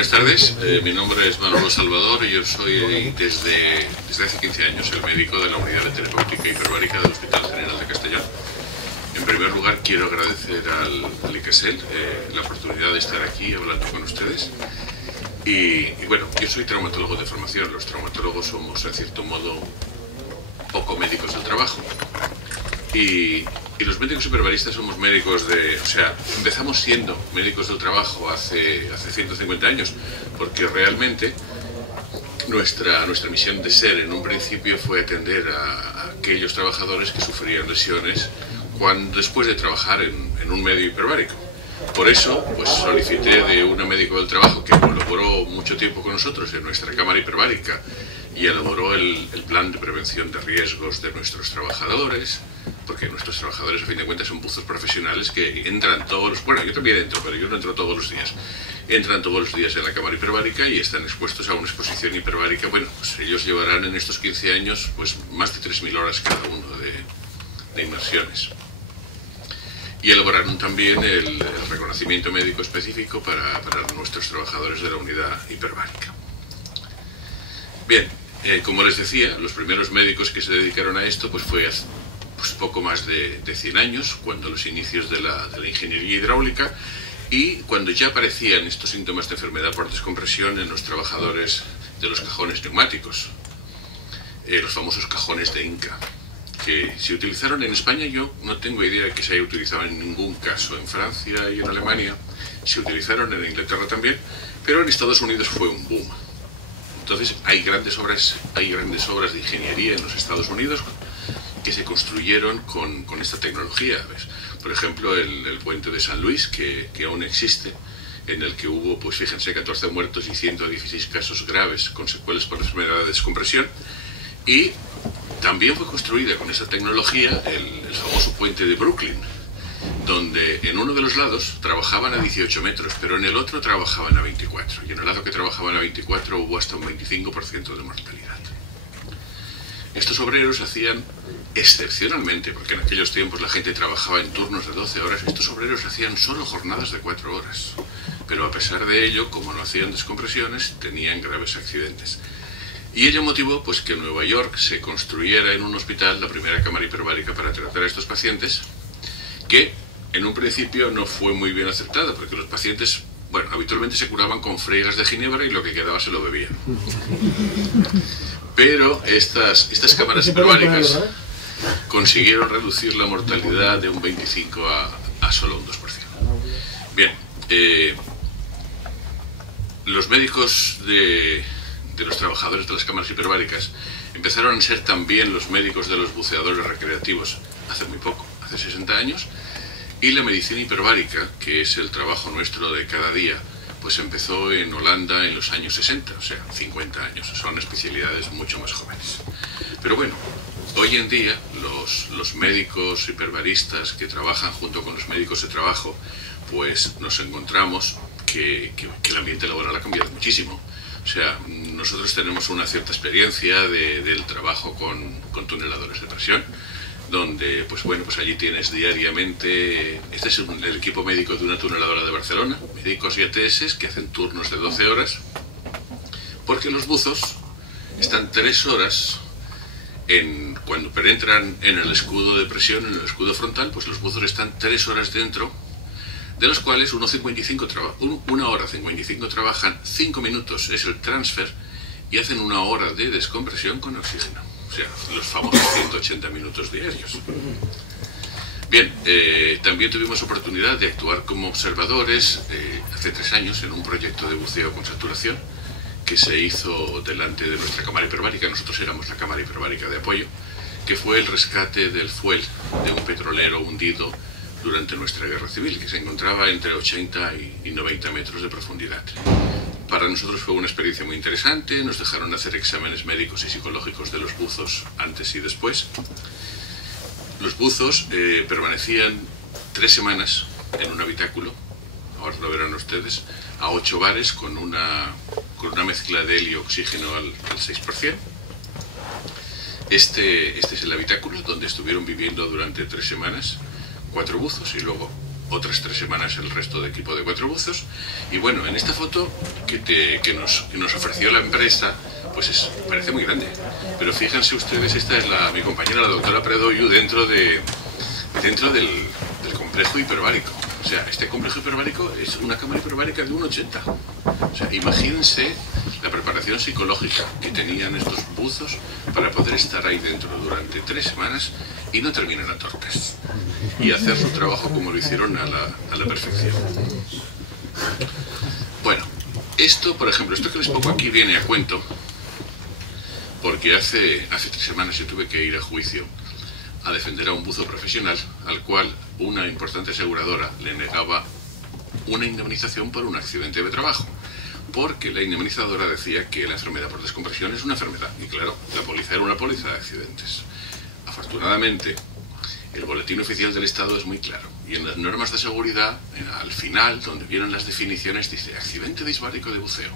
Buenas tardes, mi nombre es Manolo Salvador y yo soy desde hace 15 años el médico de la unidad de terapéutica hiperbárica del Hospital General de Castellón. En primer lugar quiero agradecer al ICASEL la oportunidad de estar aquí hablando con ustedes. Y bueno, yo soy traumatólogo de formación. Los traumatólogos somos en cierto modo poco médicos del trabajo. Y los médicos hiperbaristas somos médicos o sea, empezamos siendo médicos del trabajo hace 150 años, porque realmente nuestra misión de ser en un principio fue atender a aquellos trabajadores que sufrían lesiones después de trabajar en un medio hiperbárico. Por eso, pues solicité de una médico del trabajo que colaboró mucho tiempo con nosotros en nuestra cámara hiperbárica y elaboró el plan de prevención de riesgos de nuestros trabajadores, porque nuestros trabajadores a fin de cuentas son buzos profesionales que entran todos los... Bueno, yo también entro, pero yo no entro todos los días. Entran todos los días en la cámara hiperbárica y están expuestos a una exposición hiperbárica. Bueno, pues ellos llevarán en estos 15 años pues más de 3.000 horas cada uno de inmersiones. Y elaboraron también el reconocimiento médico específico para nuestros trabajadores de la unidad hiperbárica. Bien, como les decía, los primeros médicos que se dedicaron a esto pues fue hace poco más de 100 años, cuando los inicios de la ingeniería hidráulica y cuando ya aparecían estos síntomas de enfermedad por descompresión en los trabajadores de los cajones neumáticos, los famosos cajones de Inca, que se utilizaron en España. Yo no tengo idea de que se haya utilizado en ningún caso. En Francia y en Alemania se utilizaron, en Inglaterra también, pero en Estados Unidos fue un boom. Entonces hay grandes obras de ingeniería en los Estados Unidos que se construyeron con esta tecnología, ¿ves? Por ejemplo, el puente de San Luis, que aún existe, en el que hubo, pues fíjense, 14 muertos y 116 casos graves con secuelas por enfermedad de descompresión. Y también fue construida con esa tecnología el famoso puente de Brooklyn, donde en uno de los lados trabajaban a 18 metros, pero en el otro trabajaban a 24. Y en el lado que trabajaban a 24 hubo hasta un 25% de mortalidad. Estos obreros hacían excepcionalmente, porque en aquellos tiempos la gente trabajaba en turnos de 12 horas, estos obreros hacían solo jornadas de 4 horas. Pero a pesar de ello, como no hacían descompresiones, tenían graves accidentes. Y ello motivó pues que en Nueva York se construyera en un hospital la primera cámara hiperbárica para tratar a estos pacientes, que en un principio no fue muy bien aceptada, porque los pacientes, bueno, habitualmente se curaban con friegas de ginebra y lo que quedaba se lo bebían. Pero estas cámaras hiperbáricas consiguieron reducir la mortalidad de un 25 a solo un 2%. Bien, los médicos de los trabajadores de las cámaras hiperbáricas empezaron a ser también los médicos de los buceadores recreativos hace muy poco, hace 60 años, y la medicina hiperbárica, que es el trabajo nuestro de cada día, pues empezó en Holanda en los años 60, o sea, 50 años, son especialidades mucho más jóvenes. Pero bueno, hoy en día los médicos hiperbaristas que trabajan junto con los médicos de trabajo, pues nos encontramos que el ambiente laboral ha cambiado muchísimo. O sea, nosotros tenemos una cierta experiencia del trabajo con tuneladores de presión, donde, pues bueno, pues allí tienes diariamente, este es el equipo médico de una tuneladora de Barcelona, médicos y ATS que hacen turnos de 12 horas, porque los buzos están 3 horas, cuando penetran en el escudo de presión, en el escudo frontal, pues los buzos están 3 horas dentro, de los cuales 1 hora 55 trabajan, 5 minutos es el transfer y hacen 1 hora de descompresión con oxígeno. O sea, los famosos 180 minutos diarios. Bien, también tuvimos oportunidad de actuar como observadores hace 3 años en un proyecto de buceo con saturación que se hizo delante de nuestra cámara hiperbárica. Nosotros éramos la cámara hiperbárica de apoyo, que fue el rescate del fuel de un petrolero hundido durante nuestra guerra civil, que se encontraba entre 80 y 90 metros de profundidad. Para nosotros fue una experiencia muy interesante, nos dejaron hacer exámenes médicos y psicológicos de los buzos antes y después. Los buzos permanecían 3 semanas en un habitáculo, ahora lo verán ustedes, a 8 bares con una mezcla de helio y oxígeno al 6%. Este es el habitáculo donde estuvieron viviendo durante 3 semanas 4 buzos, y luego otras 3 semanas el resto de equipo de 4 buzos. Y bueno, en esta foto que nos ofreció la empresa, pues parece muy grande. Pero fíjense ustedes, esta es mi compañera, la doctora Predoyu, dentro del complejo hiperbárico. O sea, este complejo hiperbárico es una cámara hiperbárica de 1,80. O sea, imagínense la preparación psicológica que tenían estos buzos para poder estar ahí dentro durante 3 semanas y no terminar a torpes. Y hacer su trabajo como lo hicieron a la perfección. Bueno, esto, por ejemplo, esto que les pongo aquí viene a cuento porque hace 3 semanas yo tuve que ir a juicio a defender a un buzo profesional al cual una importante aseguradora le negaba una indemnización por un accidente de trabajo, porque la indemnizadora decía que la enfermedad por descompresión es una enfermedad, y claro, la póliza era una póliza de accidentes. Afortunadamente, el boletín oficial del Estado es muy claro, y en las normas de seguridad, al final, donde vienen las definiciones, dice accidente disbárico de buceo.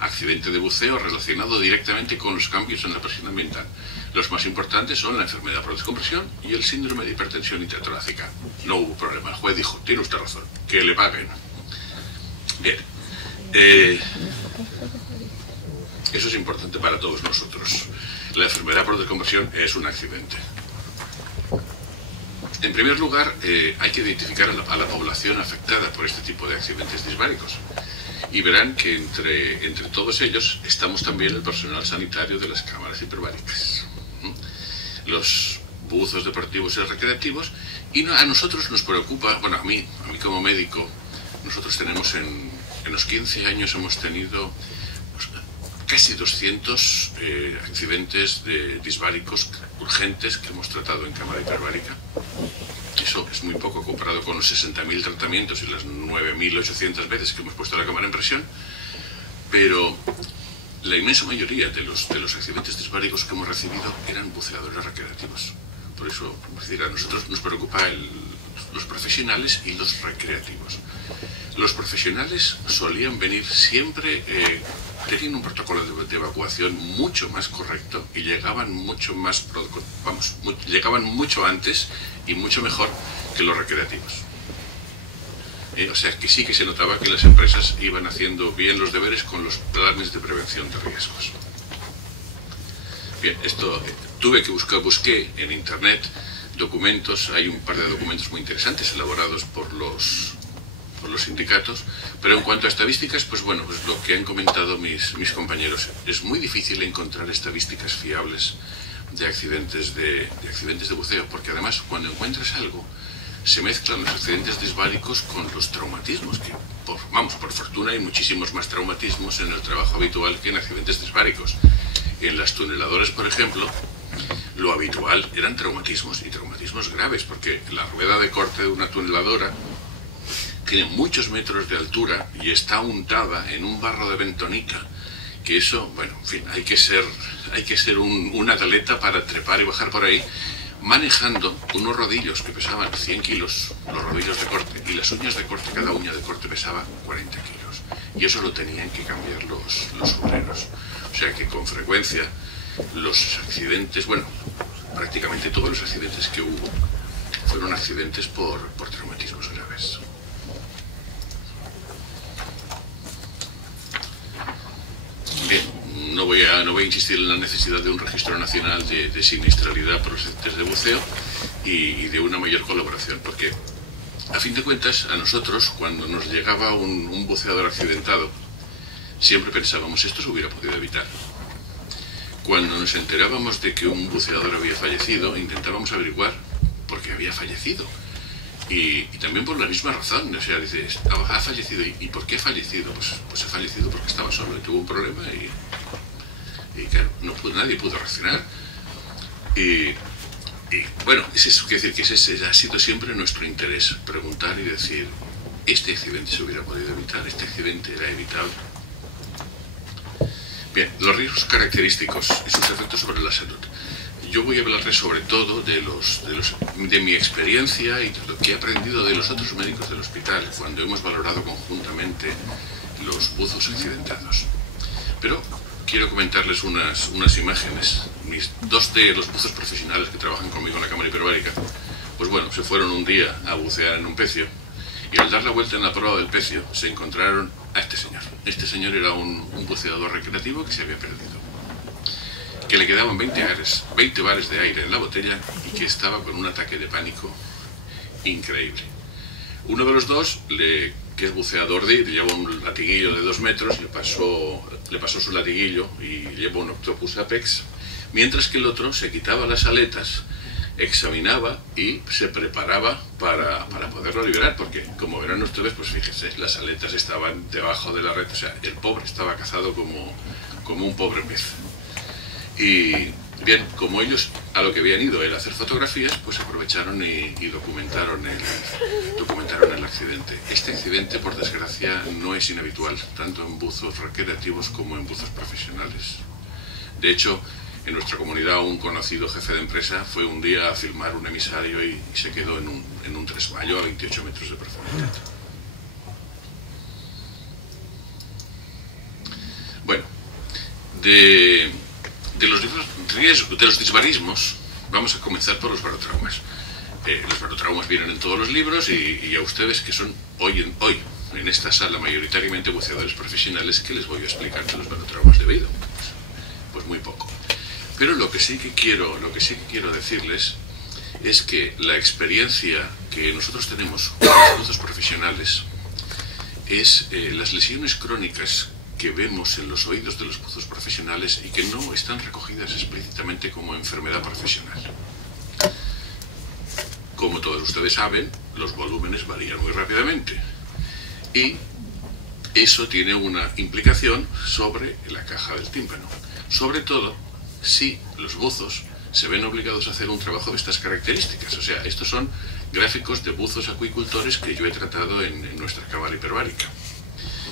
Accidente de buceo relacionado directamente con los cambios en la presión ambiental. Los más importantes son la enfermedad por descompresión y el síndrome de hipertensión intratorácica. No hubo problema. El juez dijo, tiene usted razón, que le paguen. Bien. Eso es importante para todos nosotros. La enfermedad por descompresión es un accidente. En primer lugar, hay que identificar a la población afectada por este tipo de accidentes disbáricos. Y verán que entre todos ellos estamos también el personal sanitario de las cámaras hiperbáricas, los buzos deportivos y recreativos, y a nosotros nos preocupa, bueno, a mí como médico, nosotros tenemos en los 15 años hemos tenido pues, casi 200 accidentes disbáricos urgentes que hemos tratado en cámara hiperbárica. Eso es muy poco comparado con los 60.000 tratamientos y las 9.800 veces que hemos puesto la cámara en presión, pero la inmensa mayoría de los accidentes disbáricos que hemos recibido eran buceadores recreativos. Por eso, es decir, a nosotros nos preocupa los profesionales y los recreativos. Los profesionales solían venir siempre teniendo un protocolo de evacuación mucho más correcto y llegaban mucho antes y mucho mejor que los recreativos. O sea, que sí que se notaba que las empresas iban haciendo bien los deberes con los planes de prevención de riesgos. Bien, esto busqué en internet documentos, hay un par de documentos muy interesantes elaborados por los sindicatos, pero en cuanto a estadísticas, pues bueno, pues lo que han comentado mis compañeros, es muy difícil encontrar estadísticas fiables de accidentes de buceo, porque además cuando encuentras algo, se mezclan los accidentes disbáricos con los traumatismos, que por fortuna hay muchísimos más traumatismos en el trabajo habitual que en accidentes disbáricos. En las tuneladoras, por ejemplo, lo habitual eran traumatismos, y traumatismos graves, porque la rueda de corte de una tuneladora tiene muchos metros de altura y está untada en un barro de bentonica, que eso, bueno, en fin, hay que ser un atleta para trepar y bajar por ahí, manejando unos rodillos que pesaban 100 kilos, los rodillos de corte, y las uñas de corte, cada uña de corte pesaba 40 kilos. Y eso lo tenían que cambiar los obreros. O sea que con frecuencia los accidentes, bueno, prácticamente todos los accidentes que hubo fueron accidentes por traumatismos graves. Bien, no voy a insistir en la necesidad de un registro nacional de siniestralidad por los accidentes de buceo y de una mayor colaboración, porque a fin de cuentas a nosotros, cuando nos llegaba un buceador accidentado, siempre pensábamos, esto se hubiera podido evitar. Cuando nos enterábamos de que un buceador había fallecido, intentábamos averiguar por qué había fallecido. Y también por la misma razón, o sea, dices, ha fallecido, ¿y por qué ha fallecido? Pues ha fallecido porque estaba solo y tuvo un problema y claro, nadie pudo reaccionar. Y bueno, es eso, quiere decir que ese ha sido siempre nuestro interés, preguntar y decir, este accidente se hubiera podido evitar, este accidente era evitable. Bien, los riesgos característicos y sus efectos sobre la salud. Yo voy a hablarles sobre todo de mi experiencia y de lo que he aprendido de los otros médicos del hospital cuando hemos valorado conjuntamente los buzos accidentados. Pero quiero comentarles unas imágenes. Dos de los buzos profesionales que trabajan conmigo en la cámara hiperbárica, pues bueno, se fueron un día a bucear en un pecio Y al dar la vuelta en la proa del Pecio se encontraron a este señor. Este señor era un buceador recreativo que se había perdido, que le quedaban 20 bares de aire en la botella y que estaba con un ataque de pánico increíble. Uno de los dos, que es buceador lleva un latiguillo de 2 metros, le pasó su latiguillo y lleva un Octopus Apex, mientras que el otro se quitaba las aletas, examinaba y se preparaba para poderlo liberar, porque como verán ustedes, pues fíjense, las aletas estaban debajo de la red, o sea, el pobre estaba cazado como un pobre pez. Y bien, como ellos a lo que habían ido era hacer fotografías, pues aprovecharon y documentaron el accidente. Este accidente, por desgracia, no es inhabitual, tanto en buzos recreativos como en buzos profesionales. De hecho, en nuestra comunidad un conocido jefe de empresa fue un día a filmar un emisario y se quedó en un tresmayo a 28 metros de profundidad. Bueno, de los disbarismos, vamos a comenzar por los barotraumas. Los barotraumas vienen en todos los libros y a ustedes, que son hoy en esta sala mayoritariamente buceadores profesionales, ¿qué les voy a explicar de los barotraumas de Beidou? Pues muy poco. Pero lo que sí que quiero decirles es que la experiencia que nosotros tenemos con los buzos profesionales es las lesiones crónicas que vemos en los oídos de los buzos profesionales y que no están recogidas explícitamente como enfermedad profesional. Como todos ustedes saben, los volúmenes varían muy rápidamente y eso tiene una implicación sobre la caja del tímpano, sobre todo si los buzos se ven obligados a hacer un trabajo de estas características. O sea, estos son gráficos de buzos acuicultores que yo he tratado en nuestra cámara hiperbárica.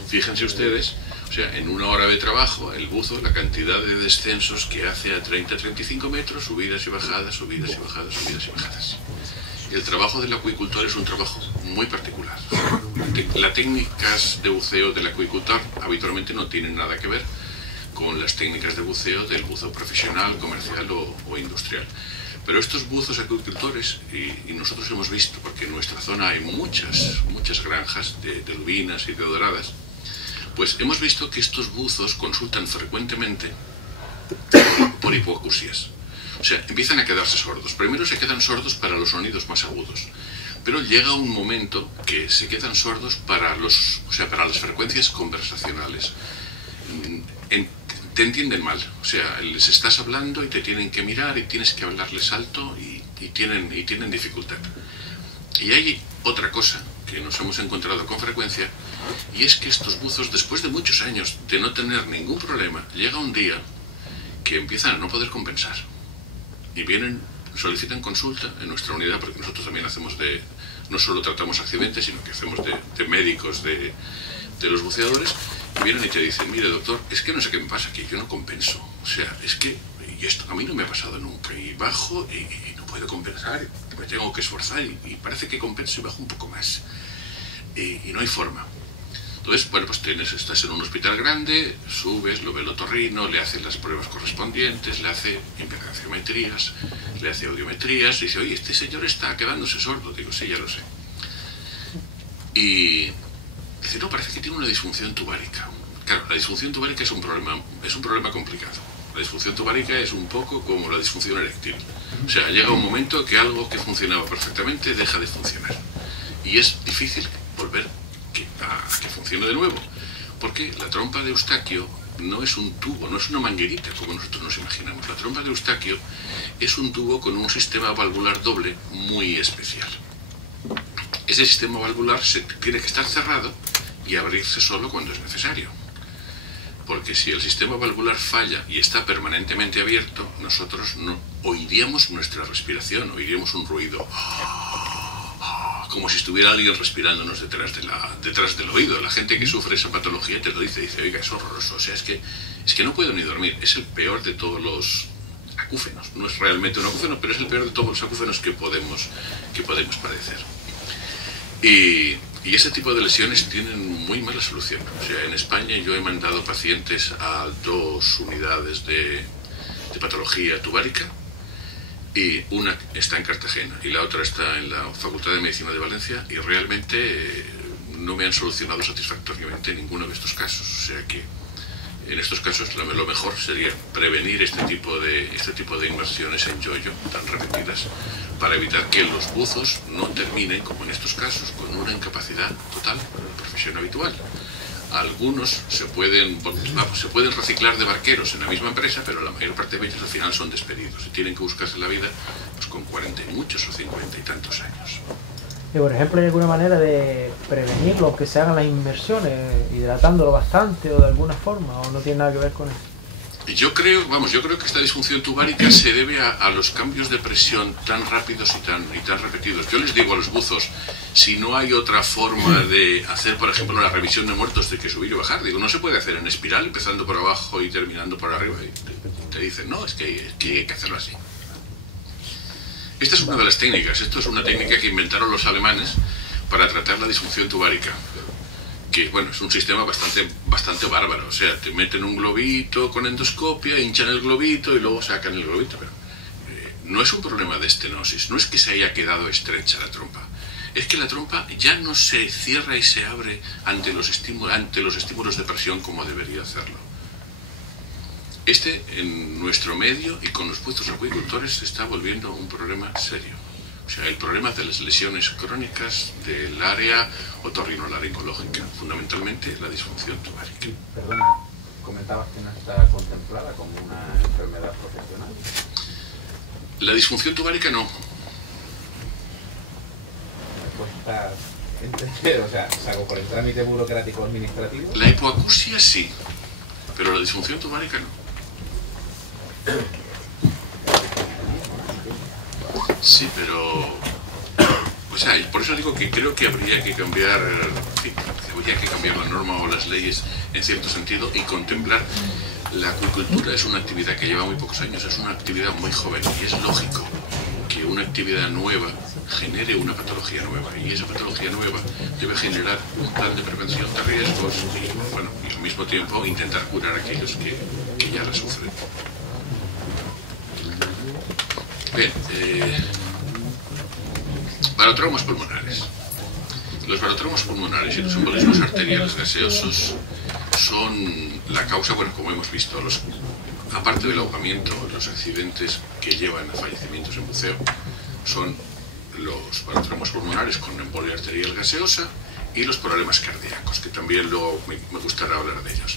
Fíjense ustedes, o sea, en una hora de trabajo, el buzo, la cantidad de descensos que hace a 30-35 metros, subidas y bajadas, subidas y bajadas, subidas y bajadas. El trabajo del acuicultor es un trabajo muy particular. Las técnicas de buceo del acuicultor habitualmente no tienen nada que ver con las técnicas de buceo del buzo profesional, comercial o industrial. Pero estos buzos acuicultores, y nosotros hemos visto, porque en nuestra zona hay muchas granjas de lubinas y de doradas, pues hemos visto que estos buzos consultan frecuentemente por hipoacusias. O sea, empiezan a quedarse sordos. Primero se quedan sordos para los sonidos más agudos, pero llega un momento que se quedan sordos para las frecuencias conversacionales. Te entienden mal, o sea, les estás hablando y te tienen que mirar y tienes que hablarles alto y tienen dificultad. Y hay otra cosa que nos hemos encontrado con frecuencia, y es que estos buzos, después de muchos años de no tener ningún problema, llega un día que empiezan a no poder compensar y solicitan consulta en nuestra unidad, porque nosotros también no solo tratamos accidentes, sino que hacemos de médicos de los buceadores. Y vienen y te dicen: mire doctor, es que no sé qué me pasa, que yo no compenso, o sea, es que y esto a mí no me ha pasado nunca, y bajo y no puedo compensar, me tengo que esforzar y parece que compenso y bajo un poco más y no hay forma. Entonces, bueno, pues estás en un hospital grande, subes, lo ve el otorrino, le hace las pruebas correspondientes, le hace impedanciometrías, le hace audiometrías, y dice: oye, este señor está quedándose sordo. Digo: sí, ya lo sé. Y dice: no, parece que tiene una disfunción tubárica. Claro, la disfunción tubárica es un problema complicado. La disfunción tubárica es un poco como la disfunción eréctil. O sea, llega un momento que algo que funcionaba perfectamente deja de funcionar. Y es difícil volver a que funcione de nuevo. Porque la trompa de Eustaquio no es un tubo, no es una manguerita como nosotros nos imaginamos. La trompa de Eustaquio es un tubo con un sistema valvular doble muy especial. Ese sistema valvular tiene que estar cerrado y abrirse solo cuando es necesario. Porque si el sistema valvular falla y está permanentemente abierto, nosotros no oiríamos nuestra respiración, oiríamos un ruido como si estuviera alguien respirándonos detrás del oído. La gente que sufre esa patología te lo dice, oiga, es horroroso, o sea, es que no puedo ni dormir. Es el peor de todos los acúfenos. No es realmente un acúfeno, pero es el peor de todos los acúfenos que podemos padecer. Y ese tipo de lesiones tienen muy mala solución. O sea, en España yo he mandado pacientes a 2 unidades de patología tubárica y una está en Cartagena y la otra está en la Facultad de Medicina de Valencia, y realmente no me han solucionado satisfactoriamente ninguno de estos casos. O sea que en estos casos lo mejor sería prevenir este tipo de inmersiones en yo-yo tan repetidas, para evitar que los buzos no terminen, como en estos casos, con una incapacidad total por la profesión habitual. Algunos se pueden reciclar de barqueros en la misma empresa, pero la mayor parte de ellos al final son despedidos y tienen que buscarse la vida pues, con 40 y muchos o 50 y tantos años. Y por ejemplo, ¿hay alguna manera de prevenirlo, que se hagan las inmersiones, hidratándolo bastante o de alguna forma, o no tiene nada que ver con eso? Yo creo que esta disfunción tubárica se debe a los cambios de presión tan rápidos y tan repetidos. Yo les digo a los buzos, si no hay otra forma de hacer, por ejemplo, la revisión de muertos, de que subir y bajar, digo, no se puede hacer en espiral, empezando por abajo y terminando por arriba. Y te dicen, no, es que hay que hacerlo así. Esta es una de las técnicas. Esto es una técnica que inventaron los alemanes para tratar la disfunción tubárica. Que, bueno, es un sistema bastante bárbaro. O sea, te meten un globito con endoscopia, hinchan el globito y luego sacan el globito. Pero no es un problema de estenosis, no es que se haya quedado estrecha la trompa. Es que la trompa ya no se cierra y se abre ante los estímulos de presión como debería hacerlo. En nuestro medio y con los buzos acuicultores se está volviendo un problema serio. O sea, el problema de las lesiones crónicas del área otorrinolaringológica, fundamentalmente la disfunción tubárica. Perdona, comentabas que no está contemplada como una enfermedad profesional. La disfunción tubárica no. Me cuesta entender, o sea, salvo por el trámite burocrático administrativo. La hipoacusia sí, pero la disfunción tubárica no. Sí, pero... O sea, por eso digo que creo que habría que cambiar la norma o las leyes en cierto sentido y contemplar. La acuicultura es una actividad que lleva muy pocos años, es una actividad muy joven y es lógico que una actividad nueva genere una patología nueva, y esa patología nueva debe generar un plan de prevención de riesgos y, bueno, y al mismo tiempo intentar curar a aquellos que ya la sufren. Bien, barotraumas pulmonares. Los barotraumas pulmonares y los embolismos arteriales gaseosos son la causa, bueno, como hemos visto, aparte del ahogamiento, los accidentes que llevan a fallecimientos en buceo son los barotraumas pulmonares con embolia arterial gaseosa y los problemas cardíacos, que también luego me gustará hablar de ellos.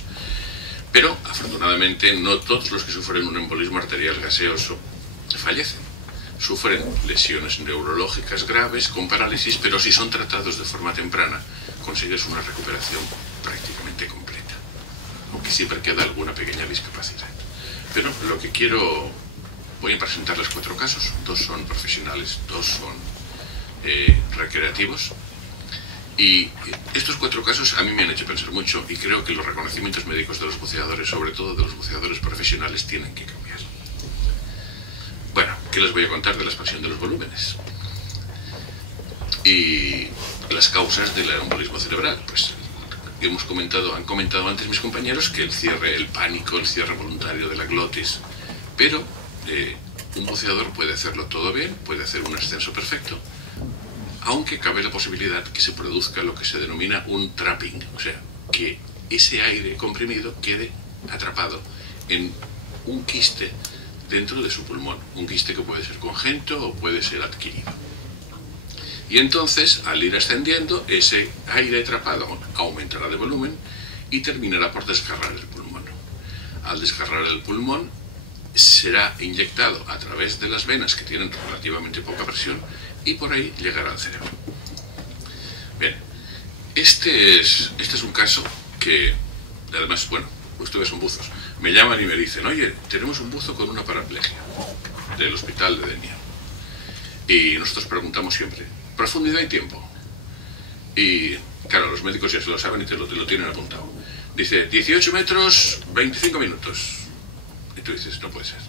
Pero, afortunadamente, no todos los que sufren un embolismo arterial gaseoso fallecen. Sufren lesiones neurológicas graves con parálisis, pero si son tratados de forma temprana, consigues una recuperación prácticamente completa, aunque siempre queda alguna pequeña discapacidad. Pero lo que voy a presentarles 4 casos, 2 son profesionales, 2 son recreativos, y estos 4 casos a mí me han hecho pensar mucho, y creo que los reconocimientos médicos de los buceadores, sobre todo de los buceadores profesionales, tienen que cambiar. Bueno, ¿qué les voy a contar de la expansión de los volúmenes? Y las causas del embolismo cerebral. Pues han comentado antes mis compañeros que el pánico, el cierre voluntario de la glotis, pero un buceador puede hacerlo todo bien, puede hacer un ascenso perfecto, aunque cabe la posibilidad que se produzca lo que se denomina un trapping, o sea, que ese aire comprimido quede atrapado en un quiste dentro de su pulmón, un quiste que puede ser congénito o puede ser adquirido. Y entonces, al ir ascendiendo, ese aire atrapado aumentará de volumen y terminará por desgarrar el pulmón. Al desgarrar el pulmón, será inyectado a través de las venas, que tienen relativamente poca presión, y por ahí llegará al cerebro. Bien, este es un caso que, además, bueno, ustedes son buzos, me llaman y me dicen, oye, tenemos un buzo con una paraplegia del hospital de Denia. Y nosotros preguntamos siempre, profundidad y tiempo. Y claro, los médicos ya se lo saben y te lo tienen apuntado. Dice, 18 metros, 25 minutos. Y tú dices, no puede ser.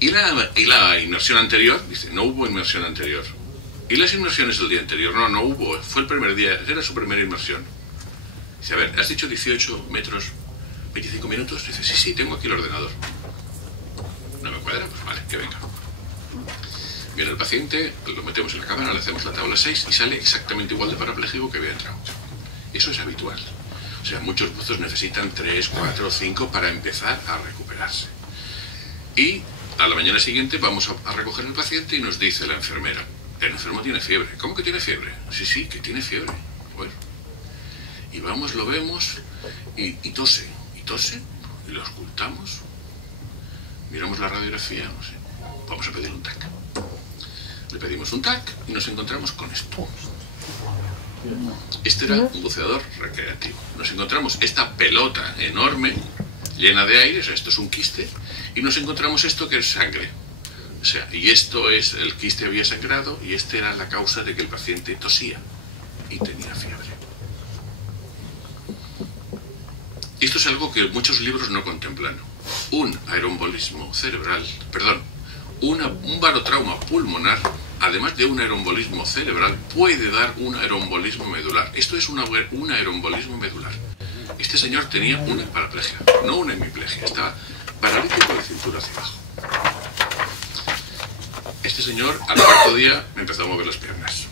¿Y la inmersión anterior? Dice, no hubo inmersión anterior. ¿Y las inmersiones del día anterior? No hubo, fue el primer día, era su primera inmersión. Dice, a ver, ¿has dicho 18 metros, 25 minutos? Dice, sí, tengo aquí el ordenador. ¿No me cuadra? Pues vale, que venga. Viene el paciente, lo metemos en la cámara, le hacemos la tabla 6 y sale exactamente igual de parapléjico que había entrado. Eso es habitual. O sea, muchos buzos necesitan 3, 4 o 5 para empezar a recuperarse. Y a la mañana siguiente vamos a recoger al paciente y nos dice la enfermera: el enfermo tiene fiebre. ¿Cómo que tiene fiebre? Sí, sí, que tiene fiebre. Bueno. Y vamos, lo vemos y tose. Y tose, y lo ocultamos. Miramos la radiografía, no sé. Vamos a pedir un TAC. Le pedimos un TAC y nos encontramos con esto. Este era un buceador recreativo. Nos encontramos esta pelota enorme, llena de aire, o sea, esto es un quiste, y nos encontramos esto que es sangre. O sea, y esto es, el quiste había sangrado y esta era la causa de que el paciente tosía y tenía fiebre. Esto es algo que muchos libros no contemplan. Un aerombolismo cerebral, perdón, un barotrauma pulmonar, además de un aerombolismo cerebral, puede dar un aerombolismo medular. Esto es un aerombolismo medular. Este señor tenía una paraplegia, no una hemiplegia, estaba paralítico de cintura hacia abajo. Este señor, al cuarto día, me empezó a mover las piernas.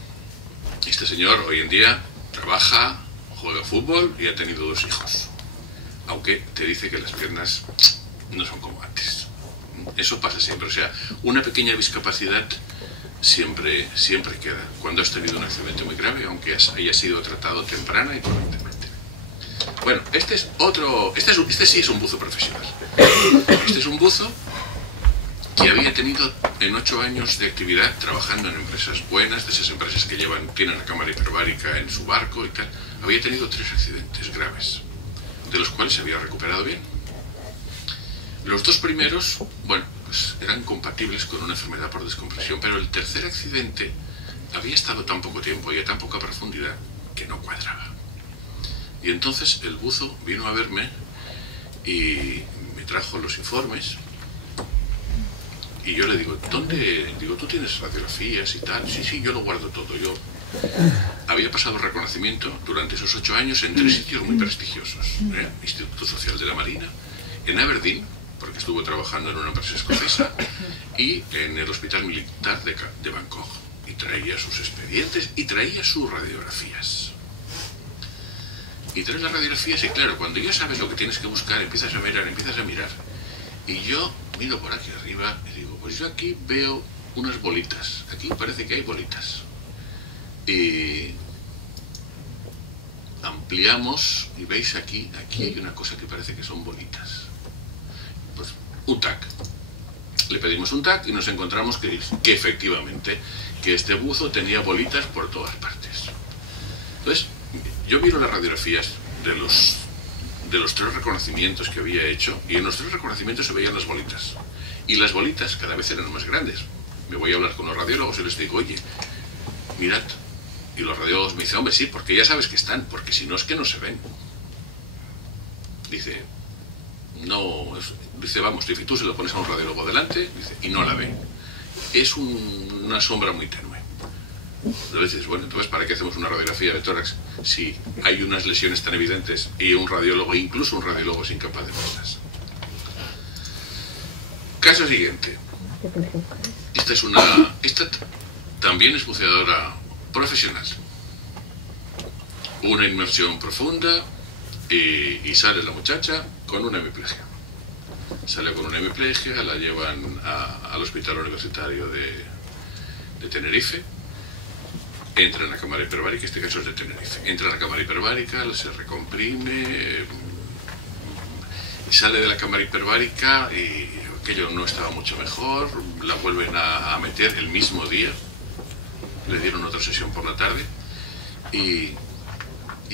Este señor, hoy en día, trabaja, juega fútbol y ha tenido 2 hijos. Aunque te dice que las piernas no son como antes. Eso pasa siempre. O sea, una pequeña discapacidad siempre queda cuando has tenido un accidente muy grave, aunque haya sido tratado temprana y correctamente. Bueno, este sí es un buzo profesional. Este es un buzo que había tenido en 8 años de actividad trabajando en empresas buenas, de esas empresas que tienen la cámara hiperbárica en su barco y tal. Había tenido 3 accidentes graves, de los cuales se había recuperado bien. Los 2 primeros, bueno, pues eran compatibles con una enfermedad por descompresión, pero el tercer accidente había estado tan poco tiempo y a tan poca profundidad que no cuadraba. Y entonces el buzo vino a verme y me trajo los informes y yo le digo: ¿dónde? Digo, ¿tú tienes radiografías y tal? Sí, sí, yo lo guardo todo. Yo había pasado reconocimiento durante esos 8 años en 3 sitios muy prestigiosos. Instituto Social de la Marina, en Aberdeen, porque estuvo trabajando en una empresa escocesa, y en el Hospital Militar de Bangkok. Y traía sus expedientes y traía sus radiografías. Y traes las radiografías y claro, cuando ya sabes lo que tienes que buscar, empiezas a mirar. Y yo miro por aquí arriba y digo: pues yo aquí veo unas bolitas. Aquí parece que hay bolitas. Y ampliamos y veis aquí hay una cosa que parece que son bolitas. Pues un TAC. Le pedimos un TAC y nos encontramos que efectivamente que este buzo tenía bolitas por todas partes. Entonces, yo miro las radiografías de los 3 reconocimientos que había hecho y en los 3 reconocimientos se veían las bolitas. Y las bolitas cada vez eran más grandes. Me voy a hablar con los radiólogos y les digo: oye, mirad. Y los radiólogos me dicen: hombre, sí, porque ya sabes que están, porque si no es que no se ven. Dice: no, dice, vamos, dice, tú se lo pones a un radiólogo delante, dice, y no la ve. Es una sombra muy tenue. Entonces dices: bueno, entonces ¿para qué hacemos una radiografía de tórax si hay unas lesiones tan evidentes y un radiólogo, incluso un radiólogo, es incapaz de verlas? Caso siguiente. Esta también es buceadora profesional. Una inmersión profunda y sale la muchacha con una hemiplegia. Sale con una hemiplegia, la llevan al Hospital Universitario de Tenerife. Entra en la cámara hiperbárica, este caso es de Tenerife. Entra en la cámara hiperbárica, se recomprime, sale de la cámara hiperbárica y aquello no estaba mucho mejor. La vuelven a meter el mismo día. Le dieron otra sesión por la tarde y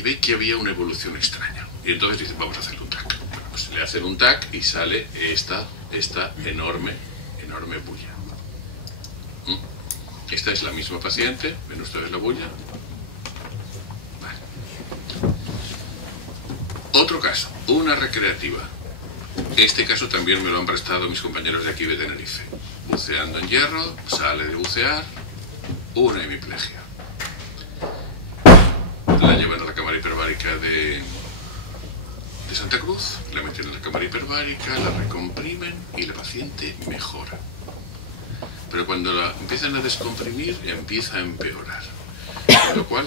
ve que había una evolución extraña. Y entonces dicen: vamos a hacerle un TAC. Bueno, pues le hacen un TAC y sale esta enorme bulla. Esta es la misma paciente, ven ustedes la bulla. Vale. Otro caso, una recreativa. Este caso también me lo han prestado mis compañeros de aquí de Tenerife. Buceando en hierro, sale de bucear, una hemiplegia. La llevan a la cámara hiperbárica de Santa Cruz, la meten en la cámara hiperbárica, la recomprimen y la paciente mejora. pero cuando la empiezan a descomprimir empieza a empeorar, con lo cual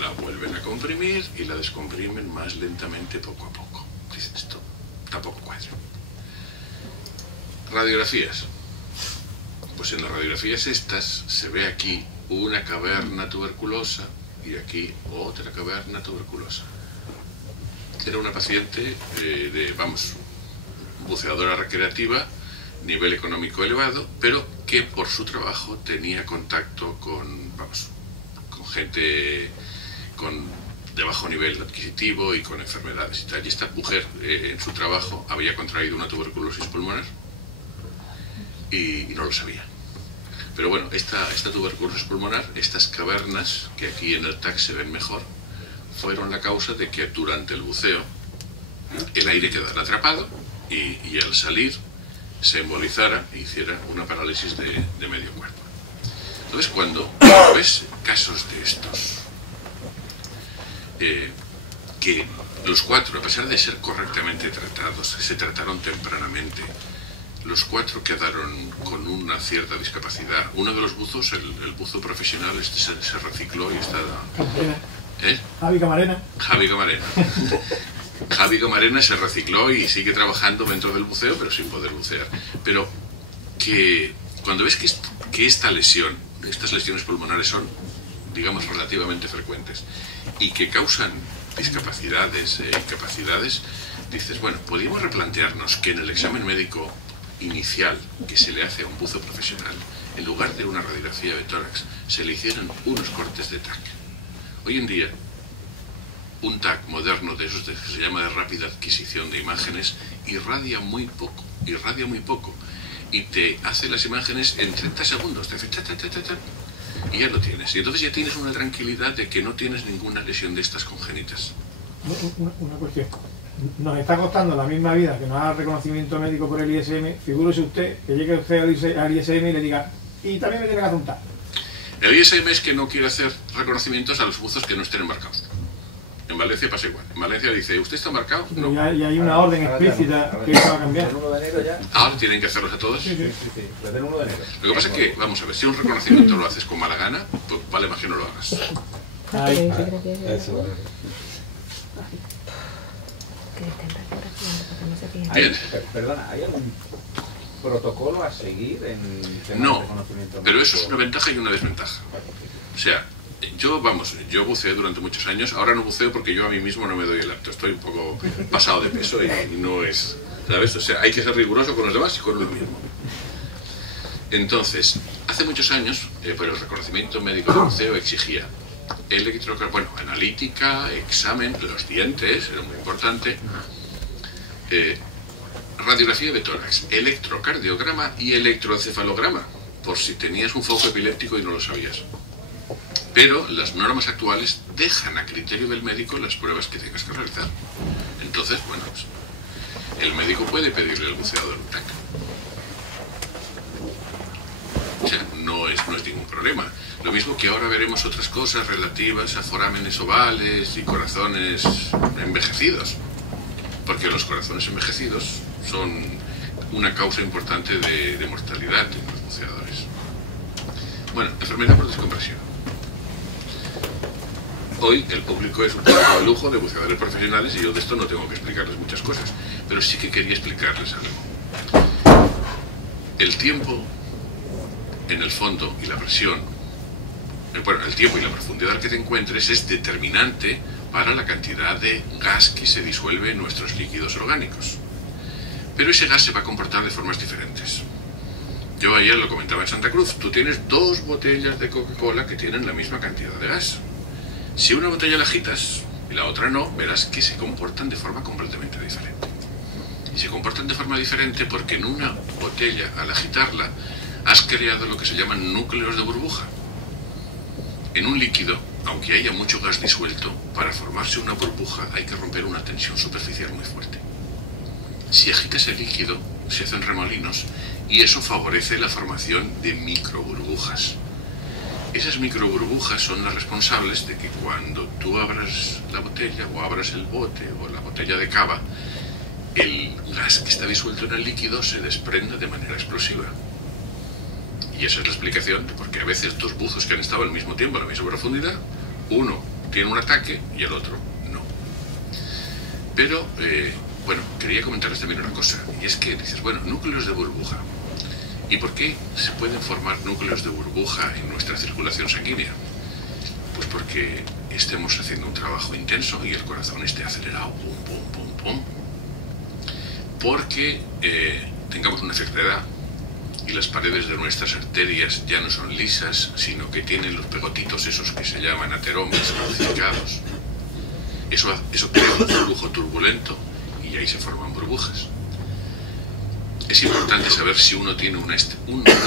la vuelven a comprimir y la descomprimen más lentamente poco a poco. Dicen, esto tampoco cuadra. Radiografías. Pues en las radiografías estas se ve aquí una caverna tuberculosa y aquí otra caverna tuberculosa. Era una paciente buceadora recreativa, nivel económico elevado, pero que por su trabajo tenía contacto con gente de bajo nivel adquisitivo y con enfermedades y tal. Y esta mujer en su trabajo había contraído una tuberculosis pulmonar y no lo sabía. Pero bueno, esta tuberculosis pulmonar, estas cavernas que aquí en el TAC se ven mejor, fueron la causa de que durante el buceo el aire quedara atrapado y al salir se embolizara e hiciera una parálisis de medio cuerpo. Entonces, cuando ves casos de estos, que los cuatro, a pesar de ser correctamente tratados, se trataron tempranamente, los cuatro quedaron con una cierta discapacidad. Uno de los buzos, el buzo profesional, se recicló y está... Javi Camarena. Javi Camarena. Javi Camarena se recicló y sigue trabajando dentro del buceo, pero sin poder bucear. Pero que cuando ves que esta lesión, estas lesiones pulmonares son, digamos, relativamente frecuentes y que causan discapacidades e incapacidades, dices, bueno, podríamos replantearnos que en el examen médico inicial que se le hace a un buzo profesional, en lugar de una radiografía de tórax, se le hicieran unos cortes de TAC. Hoy en día, un TAC moderno de esos que se llama de rápida adquisición de imágenes irradia muy poco, y te hace las imágenes en 30 segundos, te hace y ya lo tienes. Y entonces ya tienes una tranquilidad de que no tienes ninguna lesión de estas congénitas. Una cuestión. Nos está costando la misma vida que nos haga reconocimiento médico por el ISM. Figúrese usted que llegue usted al ISM y le diga, y también me tiene que hacer un TAC. El ISM es que no quiere hacer reconocimientos a los buzos que no estén embarcados. En Valencia pasa igual. En Valencia dice, ¿usted está embarcado? No. Y hay una orden explícita que eso va a cambiar. El 1 de enero ya. Ahora tienen que hacerlos a todos. Sí. Desde el 1 de enero. Lo que pasa es que, vamos a ver, si un reconocimiento lo haces con mala gana, pues vale más que no lo hagas. Ahí. Eso. Bien. Perdona, ¿hay algún protocolo a seguir en temas No, de reconocimiento pero médico? eso es una ventaja y una desventaja. O sea, yo buceé durante muchos años, ahora no buceo porque yo a mí mismo no me doy el apto, estoy un poco pasado de peso y no es, ¿sabes? O sea, hay que ser riguroso con los demás y con uno mismo. Entonces, hace muchos años, pues el reconocimiento médico de buceo exigía analítica, examen, los dientes, era muy importante, radiografía de tórax, electrocardiograma y electroencefalograma, por si tenías un foco epiléptico y no lo sabías. Pero las normas actuales dejan a criterio del médico las pruebas que tengas que realizar. Entonces, bueno, pues, el médico puede pedirle al buceador un TAC. O sea, no es ningún problema. Lo mismo que ahora veremos otras cosas relativas a forámenes ovales y corazones envejecidos. Porque los corazones envejecidos son una causa importante de mortalidad en los buceadores. Bueno, enfermedad por descompresión. Hoy el público es un poco de lujo de buceadores profesionales y yo de esto no tengo que explicarles muchas cosas, pero sí que quería explicarles algo. El tiempo en el fondo y la presión, el tiempo y la profundidad que te encuentres es determinante para la cantidad de gas que se disuelve en nuestros líquidos orgánicos. Pero ese gas se va a comportar de formas diferentes. Yo ayer lo comentaba en Santa Cruz, tú tienes 2 botellas de Coca-Cola que tienen la misma cantidad de gas. Si una botella la agitas y la otra no, verás que se comportan de forma completamente diferente. Y se comportan de forma diferente porque en una botella, al agitarla, has creado lo que se llaman núcleos de burbuja. En un líquido, aunque haya mucho gas disuelto, para formarse una burbuja hay que romper una tensión superficial muy fuerte. Si agitas el líquido, se hacen remolinos y eso favorece la formación de microburbujas. Esas microburbujas son las responsables de que cuando tú abras la botella o abras el bote o la botella de cava, el gas que está disuelto en el líquido se desprenda de manera explosiva. Y esa es la explicación de por qué a veces dos buzos que han estado al mismo tiempo a la misma profundidad, uno tiene un ataque y el otro no. Pero, bueno, quería comentarles también una cosa, y es que dices, bueno, núcleos de burbuja. ¿Y por qué se pueden formar núcleos de burbuja en nuestra circulación sanguínea? Pues porque estemos haciendo un trabajo intenso y el corazón esté acelerado, pum, pum, pum, pum. Porque tengamos una cierta edad y las paredes de nuestras arterias ya no son lisas, sino que tienen los pegotitos esos que se llaman ateromas calcificados. Eso crea un flujo turbulento y ahí se forman burbujas. Es importante saber si uno tiene una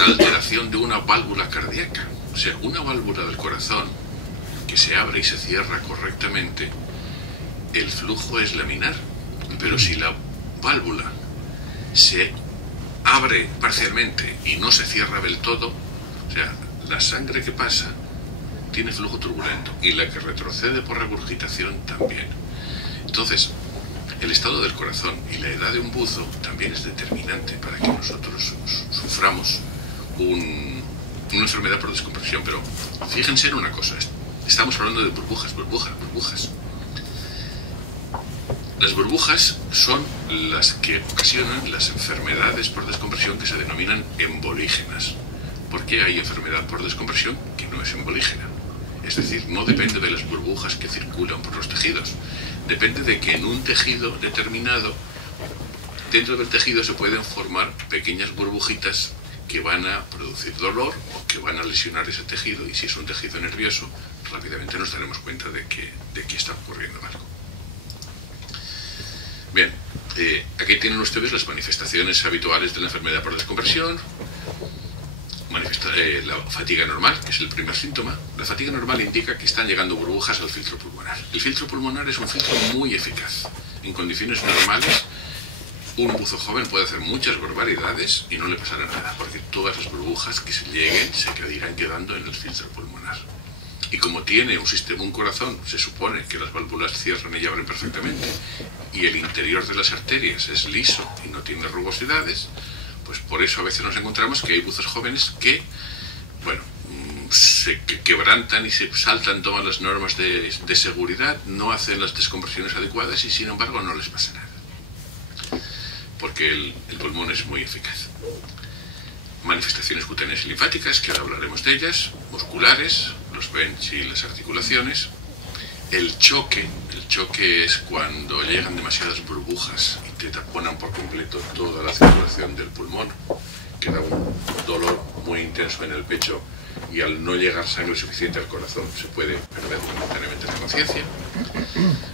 alteración de una válvula cardíaca, o sea, una válvula del corazón que se abre y se cierra correctamente, el flujo es laminar, pero si la válvula se abre parcialmente y no se cierra del todo, o sea, la sangre que pasa tiene flujo turbulento y la que retrocede por regurgitación también. Entonces, el estado del corazón y la edad de un buzo también es determinante para que nosotros suframos una enfermedad por descompresión. Pero fíjense en una cosa, estamos hablando de burbujas. Las burbujas son las que ocasionan las enfermedades por descompresión que se denominan embolígenas. ¿Por qué hay enfermedad por descompresión que no es embolígena? Es decir, no depende de las burbujas que circulan por los tejidos. Depende de que en un tejido determinado, dentro del tejido se pueden formar pequeñas burbujitas que van a producir dolor o que van a lesionar ese tejido, y si es un tejido nervioso, rápidamente nos daremos cuenta de que está ocurriendo algo. Bien, aquí tienen ustedes las manifestaciones habituales de la enfermedad por descompresión. La fatiga normal, que es el primer síntoma. La fatiga normal indica que están llegando burbujas al filtro pulmonar. El filtro pulmonar es un filtro muy eficaz. En condiciones normales, un buzo joven puede hacer muchas barbaridades y no le pasará nada, porque todas las burbujas que se lleguen se irán quedando en el filtro pulmonar. Y como tiene un corazón, se supone que las válvulas cierran y abren perfectamente, y el interior de las arterias es liso y no tiene rugosidades, pues por eso a veces nos encontramos que hay buzos jóvenes que, bueno, se quebrantan y se saltan todas las normas de seguridad, no hacen las descompresiones adecuadas y sin embargo no les pasa nada, porque el pulmón es muy eficaz. Manifestaciones cutáneas y linfáticas, que ahora hablaremos de ellas, musculares, los bench y las articulaciones. El choque es cuando llegan demasiadas burbujas y te taponan por completo toda la circulación del pulmón, que da un dolor muy intenso en el pecho, y al no llegar sangre suficiente al corazón se puede perder momentáneamente la conciencia.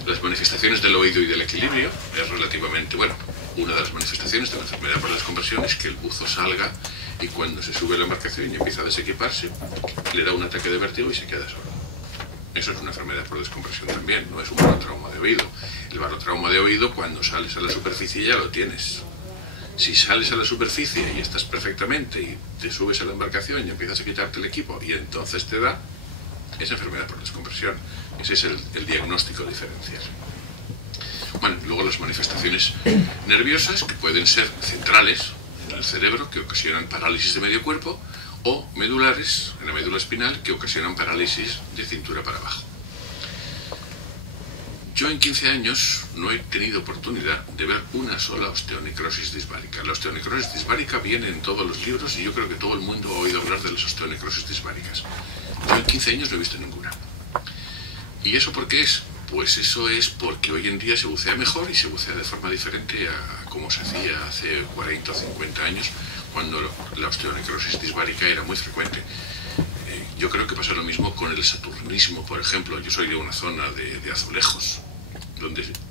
Las manifestaciones del oído y del equilibrio es relativamente, bueno, una de las manifestaciones de la enfermedad por descompresión es que el buzo salga y cuando se sube a la embarcación y empieza a desequiparse, le da un ataque de vértigo y se queda solo. Eso es una enfermedad por descompresión también, no es un barotrauma de oído. El barotrauma de oído, cuando sales a la superficie ya lo tienes. Si sales a la superficie y estás perfectamente y te subes a la embarcación y empiezas a quitarte el equipo y entonces te da, es enfermedad por descompresión. Ese es el diagnóstico diferencial. Bueno, luego las manifestaciones nerviosas, que pueden ser centrales en el cerebro, que ocasionan parálisis de medio cuerpo, o medulares, en la médula espinal, que ocasionan parálisis de cintura para abajo. Yo en 15 años no he tenido oportunidad de ver una sola osteonecrosis disbárica. La osteonecrosis disbárica viene en todos los libros y yo creo que todo el mundo ha oído hablar de las osteonecrosis disbáricas. Yo en 15 años no he visto ninguna. ¿Y eso por qué es? Pues eso es porque hoy en día se bucea mejor y se bucea de forma diferente a como se hacía hace 40 o 50 años, cuando la osteonecrosis disbárica era muy frecuente. Yo creo que pasa lo mismo con el saturnismo, por ejemplo. Yo soy de una zona de Azulejos,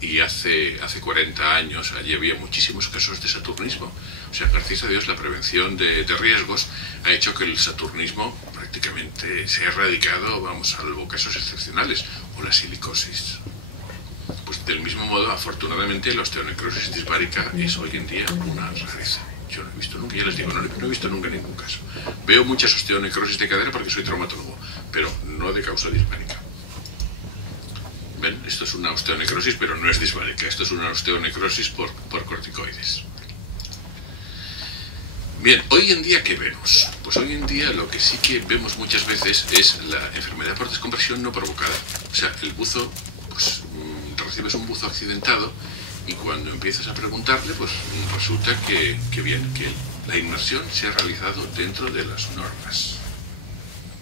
y hace 40 años allí había muchísimos casos de saturnismo. O sea, gracias a Dios la prevención de riesgos ha hecho que el saturnismo prácticamente se ha erradicado, vamos, salvo casos excepcionales, o la silicosis. Pues del mismo modo, afortunadamente, la osteonecrosis disbárica es hoy en día una rareza. Yo no he visto nunca, ya les digo, no he visto nunca ningún caso. Veo muchas osteonecrosis de cadera porque soy traumatólogo, pero no de causa disbárica. ¿Ven? Esto es una osteonecrosis, pero no es disbárica. Esto es una osteonecrosis por corticoides. Bien, hoy en día, ¿qué vemos? Pues hoy en día lo que sí que vemos muchas veces es la enfermedad por descompresión no provocada. O sea, el buzo, pues recibes un buzo accidentado y cuando empiezas a preguntarle, pues resulta que la inmersión se ha realizado dentro de las normas.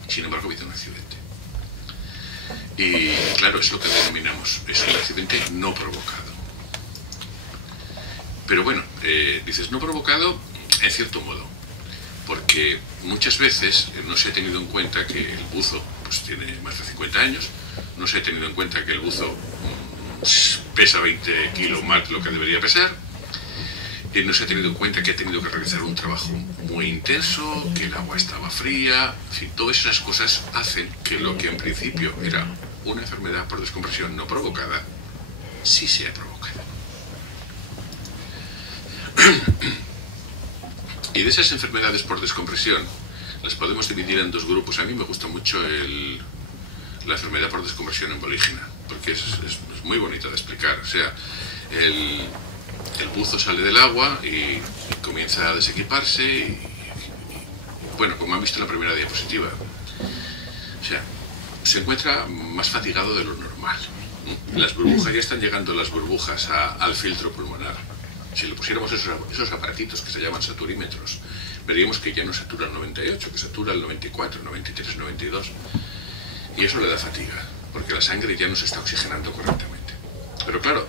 Sin embargo, ha habido un accidente. Y claro, es lo que denominamos, es un accidente no provocado. Pero bueno, dices no provocado en cierto modo, porque muchas veces no se ha tenido en cuenta que el buzo pues tiene más de 50 años, no se ha tenido en cuenta que el buzo pesa 20 kilos más de lo que debería pesar, y no se ha tenido en cuenta que ha tenido que realizar un trabajo muy intenso, que el agua estaba fría, en fin, todas esas cosas hacen que lo que en principio era una enfermedad por descompresión no provocada, sí sea provocada. Y de esas enfermedades por descompresión las podemos dividir en dos grupos. A mí me gusta mucho la enfermedad por descompresión embolígena, porque es muy bonita de explicar. O sea, el buzo sale del agua y comienza a desequiparse y, bueno, como han visto en la primera diapositiva, o sea, se encuentra más fatigado de lo normal. Las burbujas, ya están llegando las burbujas al filtro pulmonar. Si le pusiéramos esos aparatitos que se llaman saturímetros, veríamos que ya no satura el 98, que satura el 94, 93, 92. Y eso le da fatiga, porque la sangre ya no se está oxigenando correctamente. Pero claro,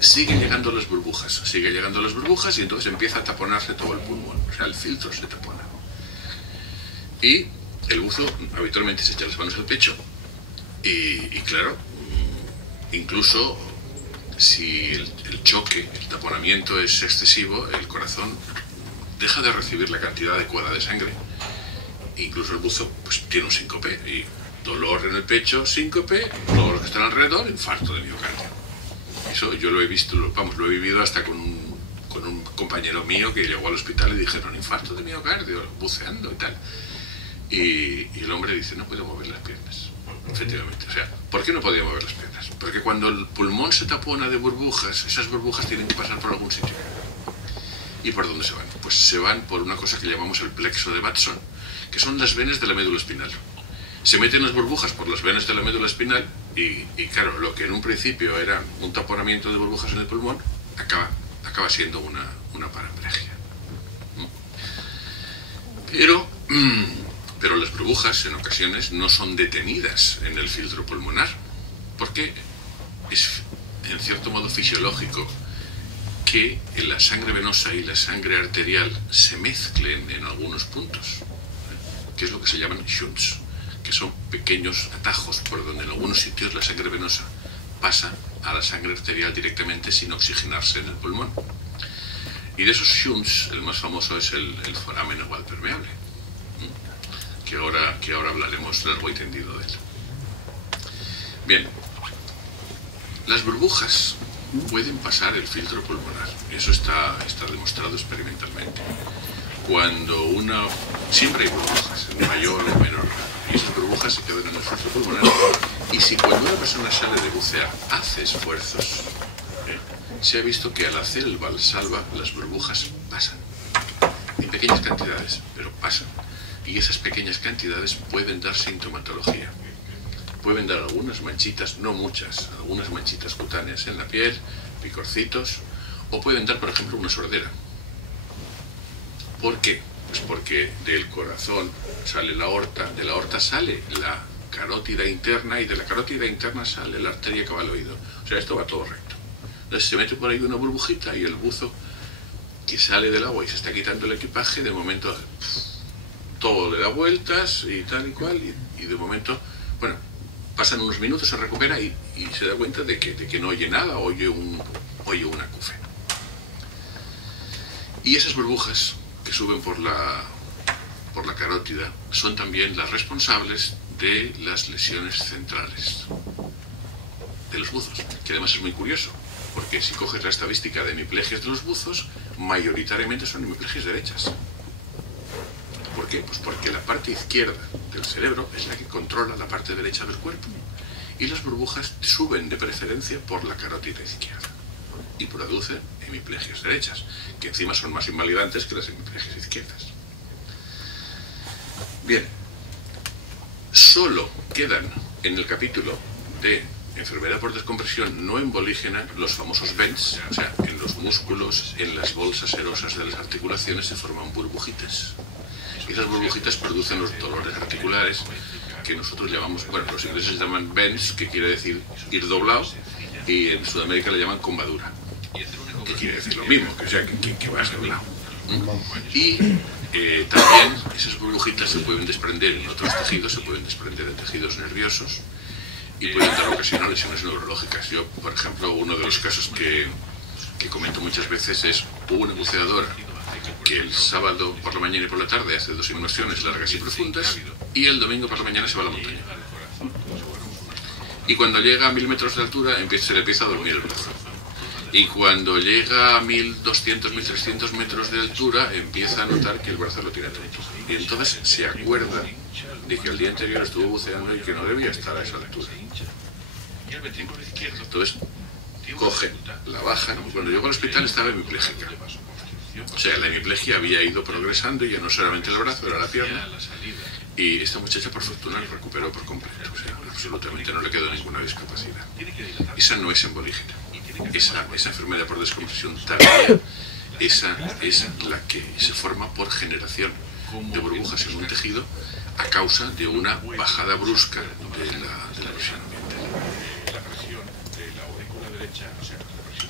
siguen llegando las burbujas y entonces empieza a taponarse todo el pulmón. O sea, el filtro se tapona. Y el buzo habitualmente se echa las manos al pecho. Y claro, incluso si el choque, el taponamiento es excesivo, el corazón deja de recibir la cantidad adecuada de sangre. Incluso el buzo pues tiene un síncope y dolor en el pecho, síncope, todos los que están alrededor, infarto de miocardio. Eso yo lo he visto, lo he vivido hasta con un compañero mío que llegó al hospital y dijeron infarto de miocardio, buceando y tal. Y el hombre dice, no puedo mover las piernas. Efectivamente, o sea, ¿por qué no podía mover las piernas? Porque cuando el pulmón se tapona de burbujas, esas burbujas tienen que pasar por algún sitio. ¿Y por dónde se van? Pues se van por una cosa que llamamos el plexo de Watson, que son las venas de la médula espinal. Se meten las burbujas por las venas de la médula espinal y claro, lo que en un principio era un taponamiento de burbujas en el pulmón, acaba siendo una paraplegia. Pero las burbujas en ocasiones no son detenidas en el filtro pulmonar, porque es en cierto modo fisiológico que la sangre venosa y la sangre arterial se mezclen en algunos puntos, que es lo que se llaman shunts, que son pequeños atajos por donde en algunos sitios la sangre venosa pasa a la sangre arterial directamente sin oxigenarse en el pulmón. Y de esos shunts, el más famoso es el foramen oval permeable, que ahora hablaremos largo y tendido de él. Bien, las burbujas pueden pasar el filtro pulmonar, eso está demostrado experimentalmente. Siempre hay burbujas, en mayor o menor grado, y esas burbujas se quedan en el filtro pulmonar, y si cuando una persona sale de bucear hace esfuerzos, se ha visto que al hacer el valsalva las burbujas pasan, en pequeñas cantidades, pero pasan. Y esas pequeñas cantidades pueden dar sintomatología. Pueden dar algunas manchitas, no muchas, algunas manchitas cutáneas en la piel, picorcitos, o pueden dar, por ejemplo, una sordera. ¿Por qué? Pues porque del corazón sale la aorta, de la aorta sale la carótida interna y de la carótida interna sale la arteria que va al oído. O sea, esto va todo recto. Entonces se mete por ahí una burbujita y el buzo que sale del agua y se está quitando el equipaje, de momento todo le da vueltas y tal y cual, y de momento, bueno, pasan unos minutos, se recupera y se da cuenta de que no oye nada, oye un acufe. Y esas burbujas que suben por la carótida son también las responsables de las lesiones centrales de los buzos, que además es muy curioso, porque si coges la estadística de hemiplegias de los buzos, mayoritariamente son hemiplegias derechas. ¿Por qué? Pues porque la parte izquierda del cerebro es la que controla la parte derecha del cuerpo y las burbujas suben de preferencia por la carótida izquierda. y produce hemiplegias derechas, que encima son más invalidantes que las hemiplegias izquierdas. Bien, solo quedan en el capítulo de enfermedad por descompresión no embolígena los famosos vents, o sea, en los músculos, en las bolsas serosas de las articulaciones se forman burbujitas. Y esas burbujitas producen los dolores articulares que nosotros llamamos, bueno, los ingleses llaman vents, que quiere decir ir doblado, y en Sudamérica le llaman combadura, que quiere decir lo mismo, que, o sea, que vas doblado. Y también esas burbujitas se pueden desprender en otros tejidos, se pueden desprender en tejidos nerviosos y pueden dar ocasión a lesiones neurológicas. Yo, por ejemplo, uno de los casos que comento muchas veces es una buceadora que el sábado por la mañana y por la tarde hace 2 inmersiones largas y profundas y el domingo por la mañana se va a la montaña. Y cuando llega a 1000 metros de altura se le empieza a dormir el brazo. Y cuando llega a 1200, 1300 metros de altura empieza a notar que el brazo lo tiene tonto. Y entonces se acuerda de que el día anterior estuvo buceando y que no debía estar a esa altura. Entonces coge, la baja, y cuando llegó al hospital estaba hemipléjica. O sea, la hemiplegia había ido progresando y ya no solamente el brazo, era la pierna. Y esta muchacha, por fortuna, lo recuperó por completo. O sea, absolutamente no le quedó ninguna discapacidad. Esa no es embolígena. Esa enfermedad por descompresión tardía, esa es la que se forma por generación de burbujas en un tejido a causa de una bajada brusca de la presión ambiental.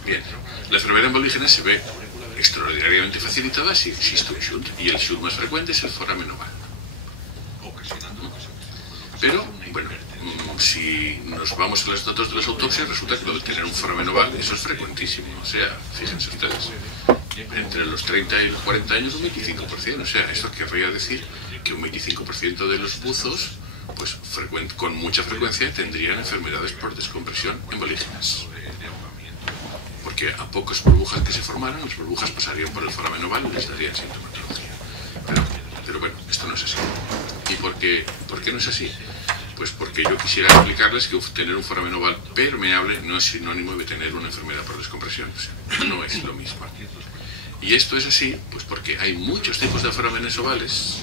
Bien, la enfermedad embolígena se ve extraordinariamente facilitada si existe un shunt, y el shunt más frecuente es el foramen oval. Pero, bueno, si nos vamos a los datos de las autopsias, resulta que lo de tener un foramen oval, eso es frecuentísimo. O sea, fíjense ustedes, entre los 30 y los 40 años un 25%. O sea, esto querría decir que un 25% de los buzos, pues con mucha frecuencia, tendrían enfermedades por descompresión embolígenas. Porque a pocas burbujas que se formaran, las burbujas pasarían por el foramen oval y les darían sintomatología. Pero bueno, esto no es así. ¿Y por qué no es así? Pues porque yo quisiera explicarles que tener un foramen oval permeable no es sinónimo de tener una enfermedad por descompresión. O sea, no es lo mismo. Y esto es así, pues porque hay muchos tipos de forámenes ovales,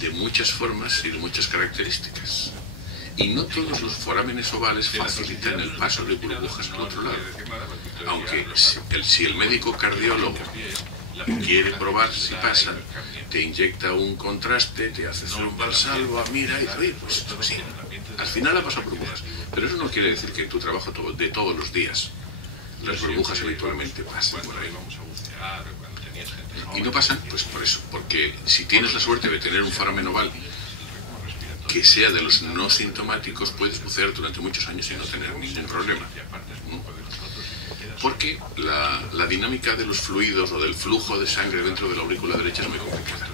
de muchas formas y de muchas características. Y no todos los forámenes ovales facilitan el paso de burbujas al otro lado. Aunque si el médico cardiólogo quiere probar si pasa, te inyecta un contraste, te hace un valsalva, mira y dice, pues sí, al final ha pasado burbujas. Pero eso no quiere decir que en tu trabajo de todos los días las burbujas habitualmente pasan por ahí. Y no pasan, pues por eso, porque si tienes la suerte de tener un foramen oval que sea de los no sintomáticos, puedes bucear durante muchos años y no tener ningún problema. Porque la dinámica de los fluidos o del flujo de sangre dentro de la aurícula derecha es muy complicada.